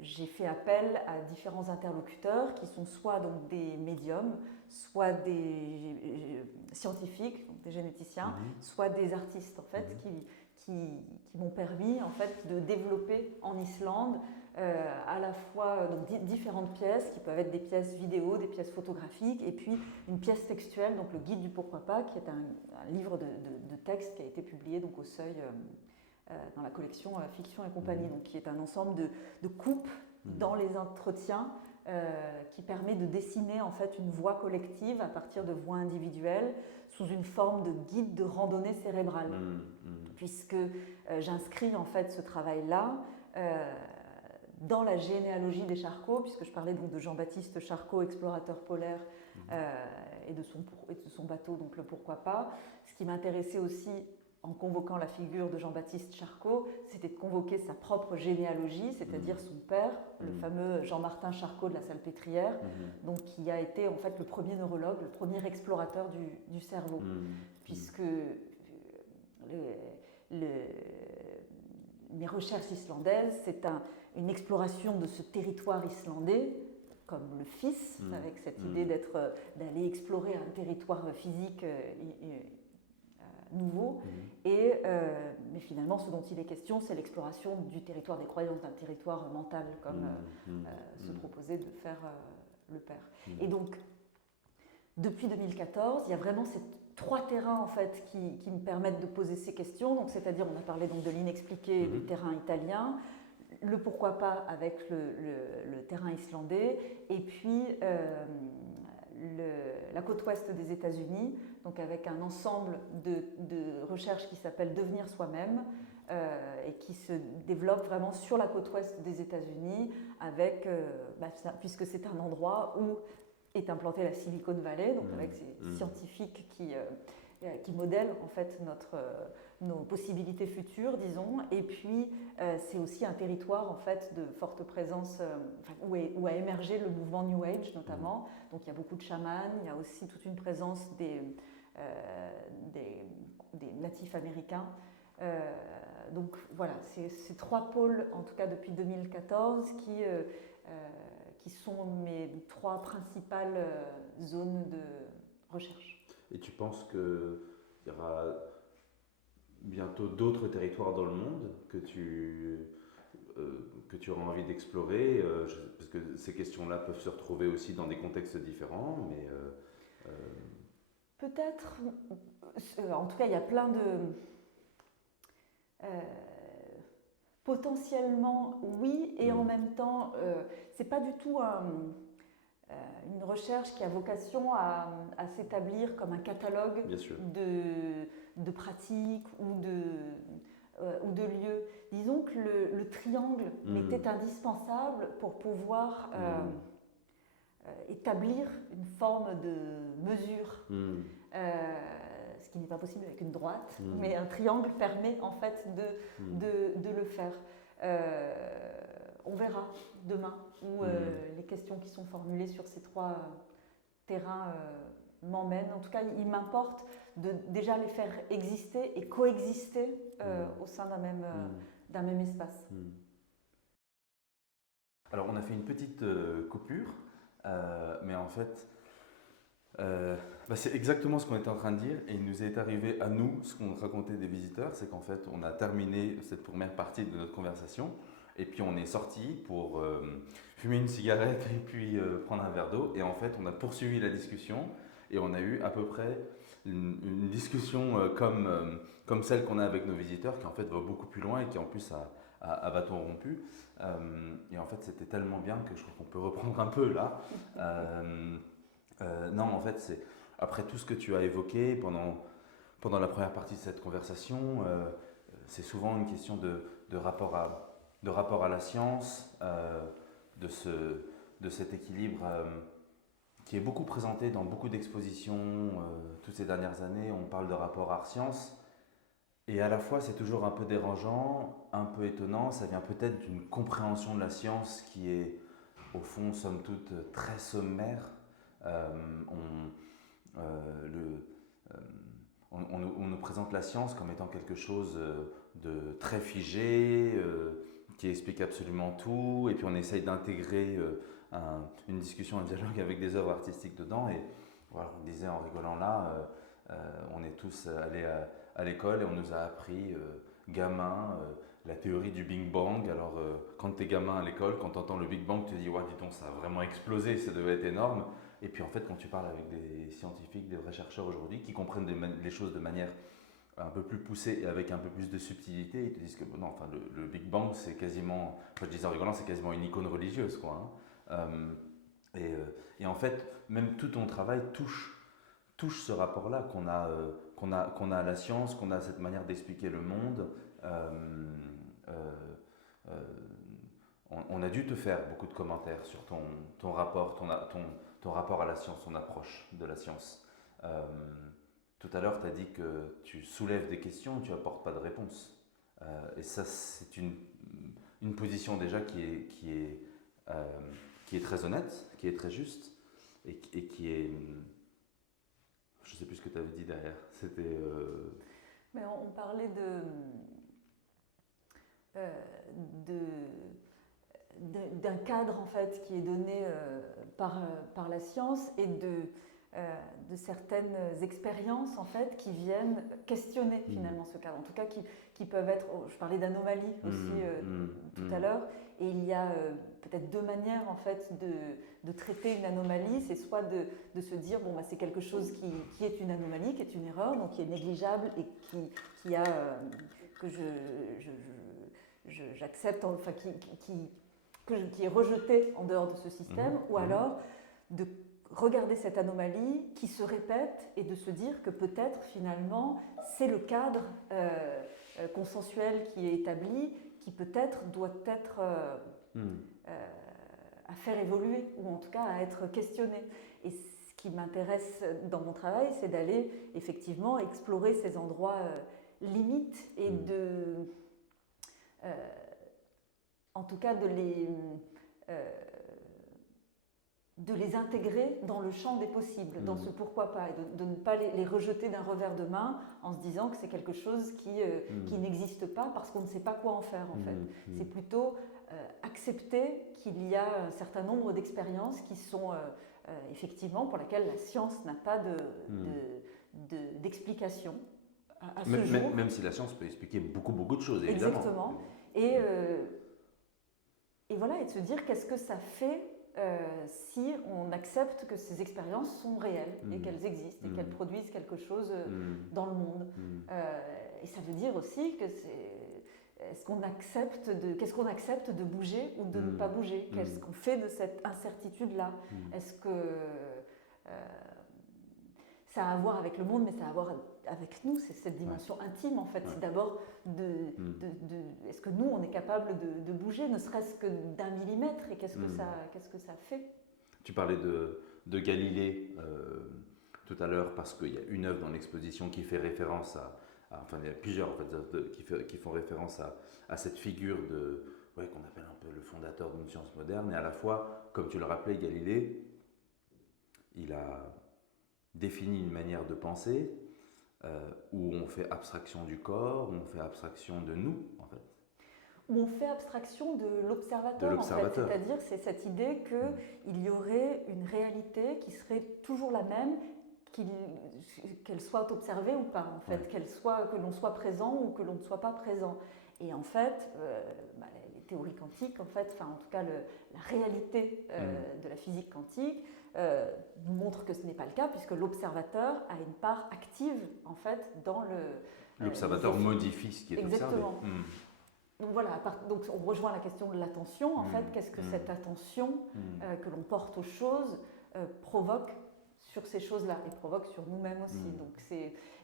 j'ai fait appel à différents interlocuteurs qui sont soit donc des médiums, soit des scientifiques, donc des généticiens, soit des artistes, en fait, qui m'ont permis, en fait, de développer en Islande à la fois donc, différentes pièces qui peuvent être des pièces vidéo, des pièces photographiques, et puis une pièce textuelle, donc le guide du pourquoi pas, qui est un livre de textes qui a été publié donc au Seuil dans la collection Fiction et compagnie, donc qui est un ensemble de coupes dans les entretiens qui permet de dessiner en fait une voie collective à partir de voies individuelles sous une forme de guide de randonnée cérébrale, puisque j'inscris en fait ce travail-là dans la généalogie des Charcot, puisque je parlais donc de Jean-Baptiste Charcot, explorateur polaire, et de son bateau, donc le pourquoi pas. Ce qui m'intéressait aussi en convoquant la figure de Jean-Baptiste Charcot, c'était de convoquer sa propre généalogie, c'est-à-dire son père, le fameux Jean-Martin Charcot de la Salpêtrière, donc qui a été en fait le premier neurologue, le premier explorateur du cerveau, puisque mes recherches islandaises, c'est une exploration de ce territoire islandais, comme le fils, avec cette idée d'aller explorer un territoire physique nouveau, mais finalement ce dont il est question, c'est l'exploration du territoire des croyances, d'un territoire mental, comme se proposait de faire le père. Et donc, depuis 2014, il y a vraiment ces 3 terrains en fait qui me permettent de poser ces questions. Donc, c'est-à-dire, on a parlé donc de l'inexpliqué, du terrain italien, le pourquoi pas avec le terrain islandais, et puis la côte ouest des États-Unis, donc avec un ensemble de recherches qui s'appelle Devenir soi-même et qui se développe vraiment sur la côte ouest des États-Unis, avec, puisque c'est un endroit où est implantée la Silicon Valley, donc avec ces scientifiques qui modèlent en fait nos possibilités futures, disons, et puis c'est aussi un territoire en fait de forte présence où a émergé le mouvement New Age notamment. Donc il y a beaucoup de chamans, il y a aussi toute une présence des natifs américains. Donc voilà, c'est ces 3 pôles, en tout cas depuis 2014, qui sont mes 3 principales zones de recherche. Et tu penses qu'il y aura bientôt d'autres territoires dans le monde que tu auras envie d'explorer, parce que ces questions-là peuvent se retrouver aussi dans des contextes différents, mais... Peut-être, en tout cas, il y a plein de... potentiellement, oui, et en même temps, c'est pas du tout une recherche qui a vocation à s'établir comme un catalogue de pratiques ou de lieux. Disons que le triangle m'était indispensable pour pouvoir établir une forme de mesure, ce qui n'est pas possible avec une droite, mais un triangle permet en fait de le faire. On verra demain où les questions qui sont formulées sur ces 3 terrains m'emmènent. En tout cas, il m'importe de déjà les faire exister et coexister au sein d'un même espace. Alors, on a fait une petite coupure, mais en fait, c'est exactement ce qu'on était en train de dire. Et il nous est arrivé à nous, ce qu'on racontait des visiteurs, c'est qu'en fait, on a terminé cette première partie de notre conversation, et puis on est sorti pour fumer une cigarette et puis prendre un verre d'eau. Et en fait, on a poursuivi la discussion, et on a eu à peu près une discussion comme celle qu'on a avec nos visiteurs, qui en fait va beaucoup plus loin et qui en plus a bâton rompu. Et en fait, c'était tellement bien que je crois qu'on peut reprendre un peu là. Non, en fait, c'est après tout ce que tu as évoqué pendant la première partie de cette conversation, c'est souvent une question de rapport à la science, de cet équilibre qui est beaucoup présenté dans beaucoup d'expositions toutes ces dernières années. On parle de rapport art-science. Et à la fois, c'est toujours un peu dérangeant, un peu étonnant. Ça vient peut-être d'une compréhension de la science qui est, au fond, somme toute, très sommaire. Euh, on, on nous présente la science comme étant quelque chose de très figé, qui explique absolument tout. Et puis on essaye d'intégrer une discussion, un dialogue avec des œuvres artistiques dedans. Et voilà, on disait en rigolant là, on est tous allés à l'école et on nous a appris, gamin, la théorie du Big Bang. Alors, quand tu es gamin à l'école, quand tu entends le Big Bang, tu te dis, ouais, dis donc, ça a vraiment explosé, ça devait être énorme. Et puis, en fait, quand tu parles avec des scientifiques, des vrais chercheurs aujourd'hui, qui comprennent les choses de manière un peu plus poussée et avec un peu plus de subtilité, ils te disent que non, enfin, le Big Bang, c'est quasiment, enfin, je disais en rigolant, c'est quasiment une icône religieuse, quoi. Hein. Et en fait, même tout ton travail touche ce rapport-là qu'on a à la science, qu'on a à cette manière d'expliquer le monde. Euh, on a dû te faire beaucoup de commentaires sur ton rapport, ton rapport à la science, ton approche de la science. Tout à l'heure, tu as dit que tu soulèves des questions, tu n'apportes pas de réponse. Et ça, c'est une position déjà qui est très honnête, qui est très juste, et qui est... Je ne sais plus ce que tu avais dit derrière. C'était... Mais on parlait d'un cadre en fait qui est donné par la science et de certaines expériences en fait qui viennent questionner finalement ce cadre. En tout cas qui peuvent être, je parlais d'anomalies aussi tout à l'heure, et il y a peut-être deux manières en fait de traiter une anomalie. C'est soit de se dire bon bah, c'est quelque chose qui est une anomalie, qui est une erreur, donc qui est négligeable et qui a que j'accepte, enfin qui est rejeté en dehors de ce système, ou alors de regarder cette anomalie qui se répète et de se dire que peut-être finalement c'est le cadre consensuel qui est établi qui peut-être doit être à faire évoluer ou en tout cas à être questionné. Et ce qui m'intéresse dans mon travail, c'est d'aller effectivement explorer ces endroits limites et en tout cas de les intégrer dans le champ des possibles, dans ce pourquoi pas, et de ne pas les rejeter d'un revers de main en se disant que c'est quelque chose qui n'existe pas parce qu'on ne sait pas quoi en faire en fait. C'est plutôt accepter qu'il y a un certain nombre d'expériences qui sont effectivement pour lesquelles la science n'a pas d'explication à ce jour. Même si la science peut expliquer beaucoup de choses, évidemment. Exactement. Et voilà, et de se dire qu'est-ce que ça fait si on accepte que ces expériences sont réelles et qu'elles existent et qu'elles produisent quelque chose dans le monde. Et ça veut dire aussi que qu'est-ce qu'on accepte de bouger ou de ne pas bouger. Qu'est-ce qu'on fait de cette incertitude-là. Est-ce que ça a à voir avec le monde, mais ça a à voir avec nous, c'est cette dimension intime en fait. C'est d'abord est-ce que nous on est capable de bouger, ne serait-ce que d'un millimètre, et qu'est-ce que ça fait. Tu parlais de Galilée tout à l'heure parce qu'il y a une œuvre dans l'exposition qui fait référence enfin il y a plusieurs en fait, qui font référence à cette figure qu'on appelle un peu le fondateur d'une science moderne, et à la fois, comme tu le rappelais, Galilée, il a défini une manière de penser où on fait abstraction du corps, où on fait abstraction de nous, en fait. où on fait abstraction de l'observateur, en fait. C'est-à-dire, c'est cette idée qu'il y aurait une réalité qui serait toujours la même, qu'elle soit observée ou pas, en fait, que l'on soit présent ou que l'on ne soit pas présent. Et en fait, les théories quantiques, en fait, en tout cas la réalité de la physique quantique montre que ce n'est pas le cas, puisque l'observateur a une part active, en fait, dans l'observateur modifie ce qui est Exactement. observé. Donc voilà, donc on rejoint la question de l'attention. En fait, qu'est-ce que cette attention que l'on porte aux choses provoque sur ces choses-là et provoque sur nous-mêmes aussi. Donc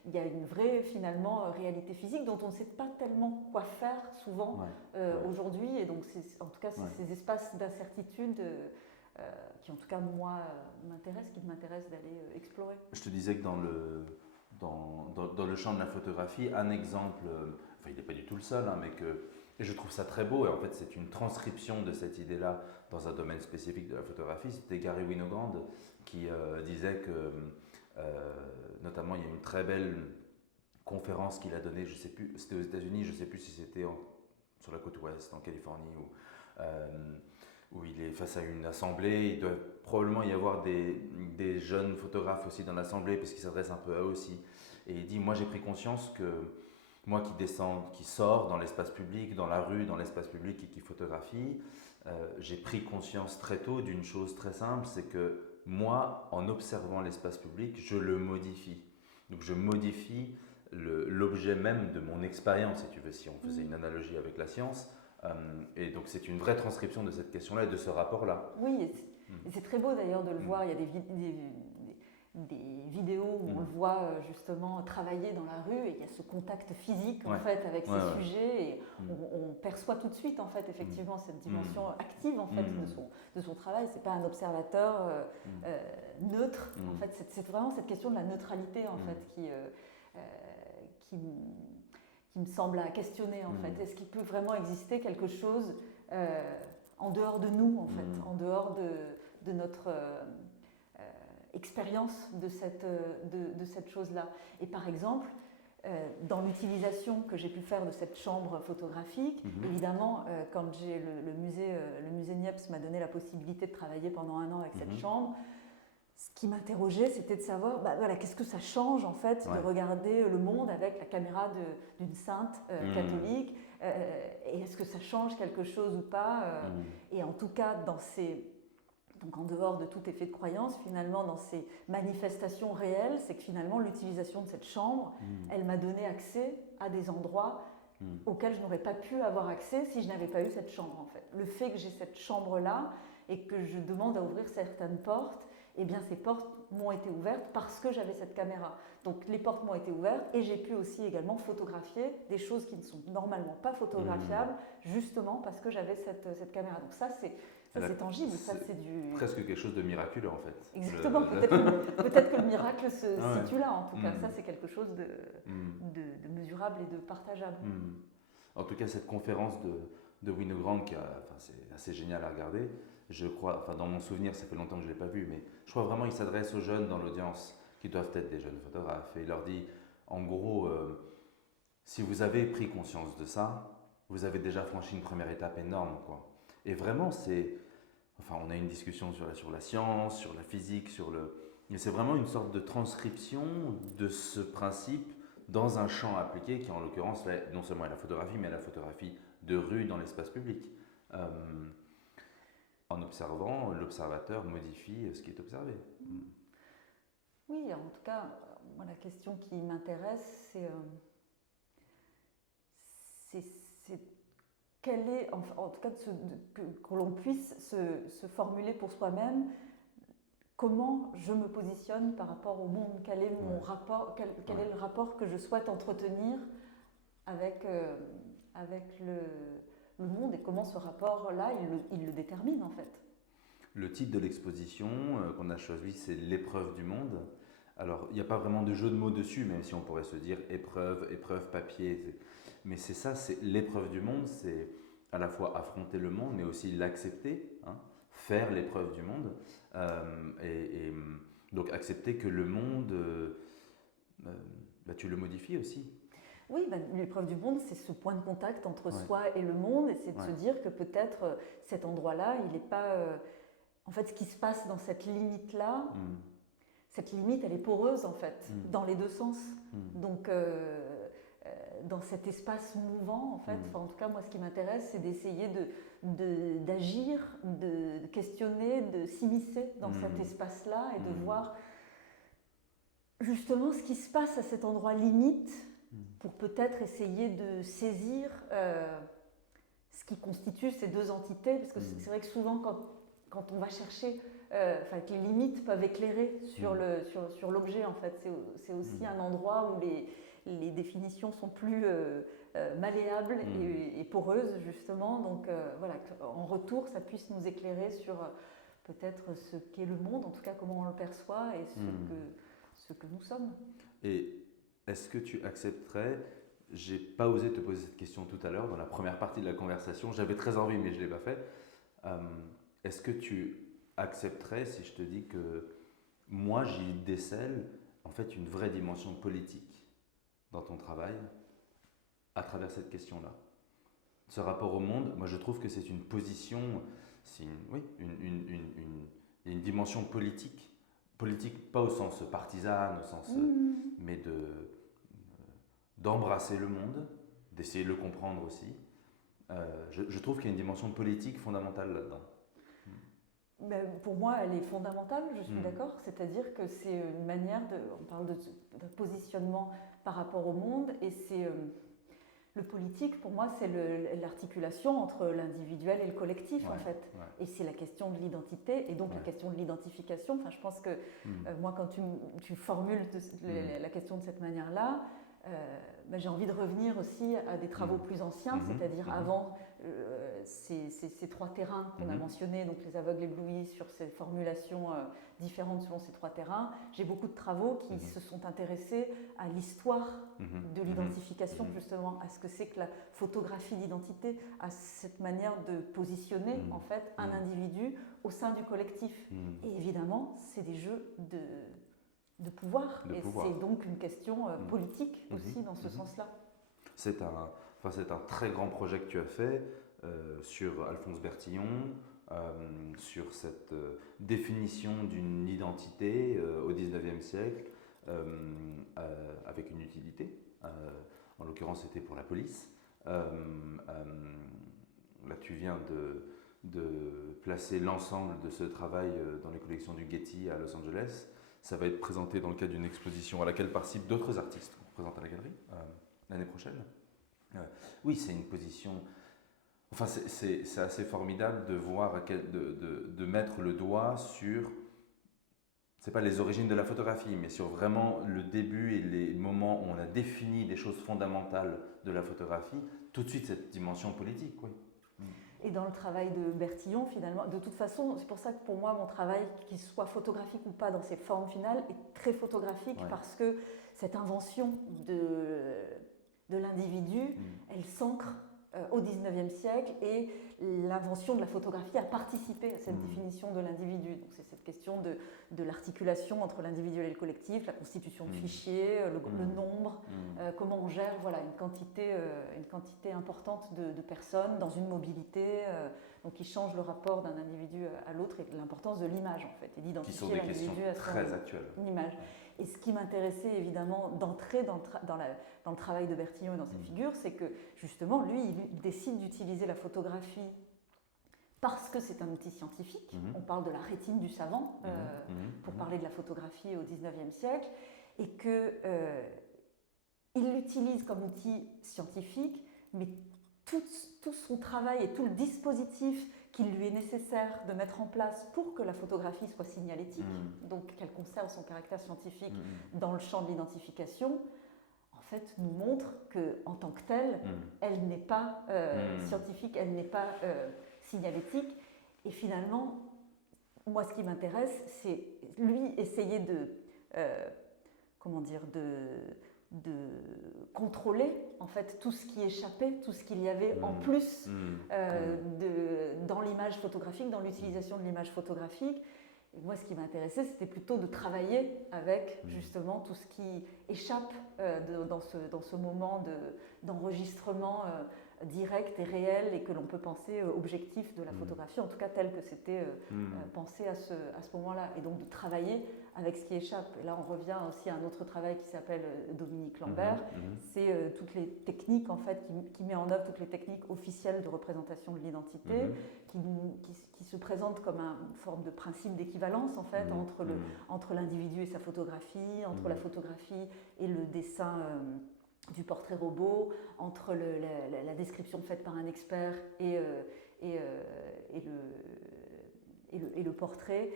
il y a une vraie finalement réalité physique dont on ne sait pas tellement quoi faire souvent aujourd'hui. Et donc en tout cas, c'est ces espaces d'incertitude qui en tout cas moi m'intéressent d'aller explorer. Je te disais que dans le champ de la photographie, un exemple, il n'est pas du tout le seul, et je trouve ça très beau, et en fait c'est une transcription de cette idée-là dans un domaine spécifique de la photographie. C'était Garry Winogrand qui disait que, notamment, il y a une très belle conférence qu'il a donnée, je ne sais plus, c'était aux États-Unis, je ne sais plus si c'était sur la côte ouest, en Californie, où il est face à une assemblée. Il doit probablement y avoir des jeunes photographes aussi dans l'assemblée, parce qu'il s'adresse un peu à eux aussi. Et il dit, moi j'ai pris conscience que moi qui sors dans l'espace public, dans la rue, dans l'espace public et qui photographie, j'ai pris conscience très tôt d'une chose très simple, c'est que moi, en observant l'espace public, je le modifie. Donc je modifie l'objet même de mon expérience, si tu veux, si on faisait une analogie avec la science. Et donc c'est une vraie transcription de cette question-là et de ce rapport-là. Oui, et c'est très beau d'ailleurs de le voir. Il y a des vidéos où on le voit justement travailler dans la rue et il y a ce contact physique en fait avec ces sujets et on perçoit tout de suite en fait effectivement cette dimension active en fait de son travail. C'est pas un observateur neutre en fait. C'est vraiment cette question de la neutralité en fait qui me semble à questionner en fait. Est-ce qu'il peut vraiment exister quelque chose en dehors de nous en fait, en dehors de notre expérience de cette chose-là. Et par exemple, dans l'utilisation que j'ai pu faire de cette chambre photographique, évidemment, quand le musée Niepce m'a donné la possibilité de travailler pendant 1 an avec cette chambre, ce qui m'interrogeait, c'était de savoir qu'est-ce que ça change en fait de regarder le monde avec la caméra d'une sainte catholique, et est-ce que ça change quelque chose ou pas, et en tout cas donc en dehors de tout effet de croyance, finalement, dans ces manifestations réelles, c'est que finalement, l'utilisation de cette chambre, elle m'a donné accès à des endroits auxquels je n'aurais pas pu avoir accès si je n'avais pas eu cette chambre, en fait. Le fait que j'ai cette chambre-là et que je demande à ouvrir certaines portes, eh bien, ces portes m'ont été ouvertes parce que j'avais cette caméra. Donc, les portes m'ont été ouvertes et j'ai pu aussi également photographier des choses qui ne sont normalement pas photographiables, justement parce que j'avais cette caméra. Donc ça, c'est tangible, c'est du... Presque quelque chose de miraculeux en fait. Exactement, peut-être que le miracle se situe là en tout cas. Ça c'est quelque chose de mesurable et de partageable. En tout cas cette conférence de Winogrand, c'est assez génial à regarder. Je crois, dans mon souvenir, ça fait longtemps que je ne l'ai pas vu, mais je crois vraiment qu'il s'adresse aux jeunes dans l'audience, qui doivent être des jeunes photographes, et il leur dit, en gros, si vous avez pris conscience de ça, vous avez déjà franchi une première étape énorme, quoi. Et vraiment, on a une discussion sur la science, sur la physique, mais c'est vraiment une sorte de transcription de ce principe dans un champ appliqué qui, en l'occurrence, non seulement est la photographie, mais la photographie de rue dans l'espace public. En observant, l'observateur modifie ce qui est observé. Oui, en tout cas, moi, la question qui m'intéresse, c'est quel est, en tout cas, que l'on puisse se formuler pour soi-même comment je me positionne par rapport au monde, quel est mon rapport, quel est le rapport que je souhaite entretenir avec le monde et comment ce rapport-là, il le détermine en fait. Le titre de l'exposition qu'on a choisi, c'est l'épreuve du monde. Alors, il n'y a pas vraiment de jeu de mots dessus, même si on pourrait se dire épreuve papier. Mais c'est ça, c'est l'épreuve du monde, c'est à la fois affronter le monde, mais aussi l'accepter, faire l'épreuve du monde. Et donc accepter que le monde, tu le modifies aussi. Oui, l'épreuve du monde, c'est ce point de contact entre Ouais. soi et le monde, et c'est de Ouais. se dire que peut-être cet endroit-là, il n'est pas... en fait, ce qui se passe dans cette limite-là, cette limite, elle est poreuse, en fait, dans les deux sens. Donc, dans cet espace mouvant, en fait, en tout cas, moi, ce qui m'intéresse, c'est d'essayer d'agir, de questionner, de s'immiscer dans cet espace-là et de voir justement ce qui se passe à cet endroit limite pour peut-être essayer de saisir ce qui constitue ces deux entités, parce que c'est vrai que souvent quand on va chercher, que les limites peuvent éclairer sur l'objet, en fait, c'est aussi un endroit où les définitions sont plus malléables et poreuses, justement, donc voilà, qu'en retour ça puisse nous éclairer sur peut-être ce qu'est le monde, en tout cas comment on le perçoit et ce que nous sommes. Et est-ce que tu accepterais, j'ai pas osé te poser cette question tout à l'heure dans la première partie de la conversation, j'avais très envie mais je l'ai pas fait, est-ce que tu accepterais si je te dis que moi j'y décèle en fait une vraie dimension politique dans ton travail à travers cette question-là? Ce rapport au monde, moi je trouve que c'est une position, c'est une dimension politique. Politique pas au sens partisan, au sens, mais d'embrasser le monde, d'essayer de le comprendre aussi. Je trouve qu'il y a une dimension politique fondamentale là-dedans. Ben, pour moi, elle est fondamentale, je suis d'accord. C'est-à-dire que c'est une manière on parle de positionnement par rapport au monde, et c'est le politique, pour moi, c'est l'articulation entre l'individuel et le collectif, en fait. Ouais. Et c'est la question de l'identité, et donc la question de l'identification. Enfin, je pense que moi, quand tu formules la question de cette manière-là, ben, j'ai envie de revenir aussi à des travaux plus anciens, c'est-à-dire avant ces trois terrains qu'on a mentionnés, donc les aveugles éblouis, sur ces formulations différentes selon ces trois terrains. J'ai beaucoup de travaux qui se sont intéressés à l'histoire de l'identification, justement, à ce que c'est que la photographie d'identité, à cette manière de positionner en fait un individu au sein du collectif. Et évidemment, c'est des jeux de pouvoir, c'est donc une question politique aussi dans ce sens-là. C'est un très grand projet que tu as fait sur Alphonse Bertillon, sur cette définition d'une identité au XIXe siècle, avec une utilité. En l'occurrence, c'était pour la police. Là, tu viens de placer l'ensemble de ce travail dans les collections du Getty à Los Angeles. Ça va être présenté dans le cadre d'une exposition à laquelle participent d'autres artistes qu'on présente à la galerie l'année prochaine. Oui, c'est une position... Enfin, c'est assez formidable de voir, de mettre le doigt sur... C'est pas les origines de la photographie, mais sur vraiment le début et les moments où on a défini des choses fondamentales de la photographie, tout de suite cette dimension politique, oui. Et dans le travail de Bertillon, finalement, de toute façon, c'est pour ça que pour moi, mon travail, qu'il soit photographique ou pas dans ses formes finales, est très photographique, parce que cette invention de l'individu, elle s'ancre au XIXe siècle, et l'invention de la photographie a participé à cette définition de l'individu. Donc c'est cette question de l'articulation entre l'individuel et le collectif, la constitution de fichiers, le nombre, comment on gère une quantité importante de personnes dans une mobilité, donc qui change le rapport d'un individu à l'autre, et l'importance de l'image en fait, et d'identifier l'individu à son image. Et ce qui m'intéressait évidemment d'entrer dans le travail de Bertillon et dans ses figures, c'est que justement, lui, il décide d'utiliser la photographie parce que c'est un outil scientifique. On parle de la rétine du savant pour parler de la photographie au XIXe siècle, et qu'il l'utilise comme outil scientifique, mais tout son travail et tout le dispositif qu'il lui est nécessaire de mettre en place pour que la photographie soit signalétique, donc qu'elle conserve son caractère scientifique dans le champ de l'identification, en fait nous montre qu'en tant que telle, elle n'est pas scientifique, elle n'est pas signalétique. Et finalement, moi ce qui m'intéresse, c'est lui essayer de contrôler en fait tout ce qui échappait, tout ce qu'il y avait en plus dans l'image photographique, dans l'utilisation de l'image photographique, Et moi, ce qui m'intéressait, c'était plutôt de travailler avec justement tout ce qui échappe dans ce moment d'enregistrement direct et réel et que l'on peut penser objectif de la photographie, en tout cas tel que c'était pensé à ce moment-là. Et donc de travailler avec ce qui échappe. Et là, on revient aussi à un autre travail qui s'appelle Dominique Lambert. C'est toutes les techniques, en fait, qui met en œuvre toutes les techniques officielles de représentation de l'identité, qui se présentent comme une forme de principe d'équivalence, en fait, entre l'individu et sa photographie, entre la photographie et le dessin du portrait robot, entre la description faite par un expert et le portrait.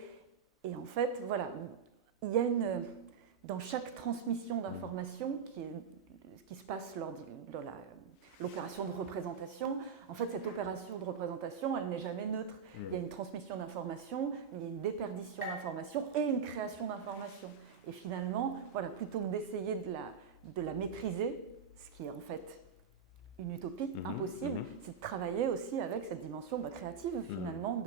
Et en fait, voilà, il y a dans chaque transmission d'information qui se passe lors de l'opération de représentation, en fait, cette opération de représentation, elle n'est jamais neutre. Il y a une transmission d'information, il y a une déperdition d'information et une création d'information. Et finalement, voilà, plutôt que d'essayer de la maîtriser, ce qui est en fait une utopie impossible, c'est de travailler aussi avec cette dimension créative finalement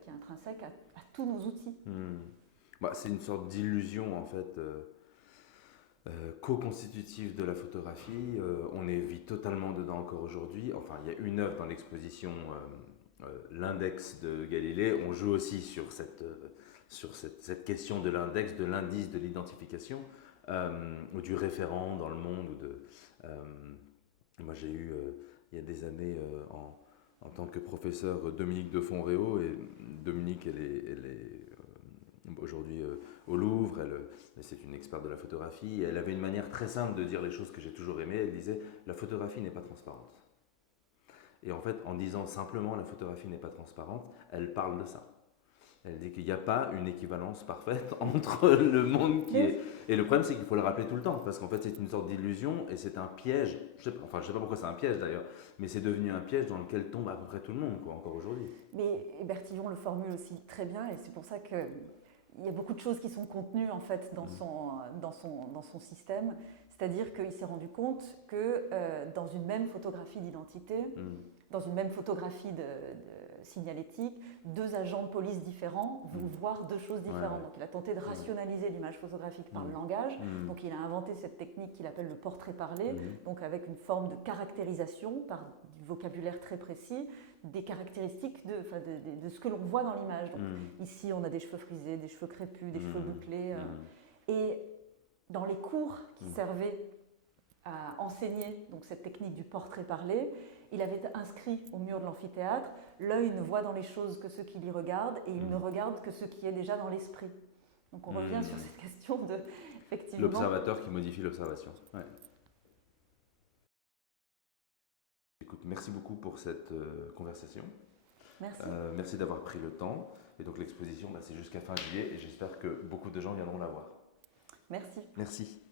qui est intrinsèque à tous nos outils. C'est une sorte d'illusion en fait co-constitutive de la photographie. On vit totalement dedans encore aujourd'hui. Enfin, il y a une œuvre dans l'exposition, l'index de Galilée. On joue aussi sur cette question de l'index, de l'indice de l'identification, ou du référent dans le monde. Moi, j'ai eu, il y a des années, en tant que professeur, Dominique de Fonréau. Et Dominique, elle est aujourd'hui au Louvre. C'est une experte de la photographie. Et elle avait une manière très simple de dire les choses que j'ai toujours aimées. Elle disait « La photographie n'est pas transparente ». Et en fait, en disant simplement « La photographie n'est pas transparente », elle parle de ça. Elle dit qu'il n'y a pas une équivalence parfaite entre le monde qui est... Et le problème, c'est qu'il faut le rappeler tout le temps, parce qu'en fait, c'est une sorte d'illusion et c'est un piège. Je ne sais pas pourquoi c'est un piège d'ailleurs, mais c'est devenu un piège dans lequel tombe à peu près tout le monde, encore aujourd'hui. Mais Bertillon le formule aussi très bien, et c'est pour ça qu'il y a beaucoup de choses qui sont contenues en fait dans son système. C'est-à-dire qu'il s'est rendu compte que dans une même photographie d'identité, dans une même photographie signalétique, deux agents de police différents vont voir deux choses différentes. Donc il a tenté de rationaliser l'image photographique par le langage. Donc il a inventé cette technique qu'il appelle le portrait parlé, donc avec une forme de caractérisation par du vocabulaire très précis des caractéristiques de ce que l'on voit dans l'image. Donc ici on a des cheveux frisés, des cheveux crépus, des cheveux bouclés. Et dans les cours qui servaient à enseigner donc, cette technique du portrait parlé, il avait inscrit au mur de l'amphithéâtre « L'œil ne voit dans les choses que ce qui l'y regarde et il ne regarde que ce qui est déjà dans l'esprit ». Donc on revient sur cette question de, effectivement... L'observateur qui modifie l'observation. Ouais. Écoute, merci beaucoup pour cette conversation. Merci. Merci d'avoir pris le temps. Et donc l'exposition, c'est jusqu'à fin juillet et j'espère que beaucoup de gens viendront la voir. Merci. Merci.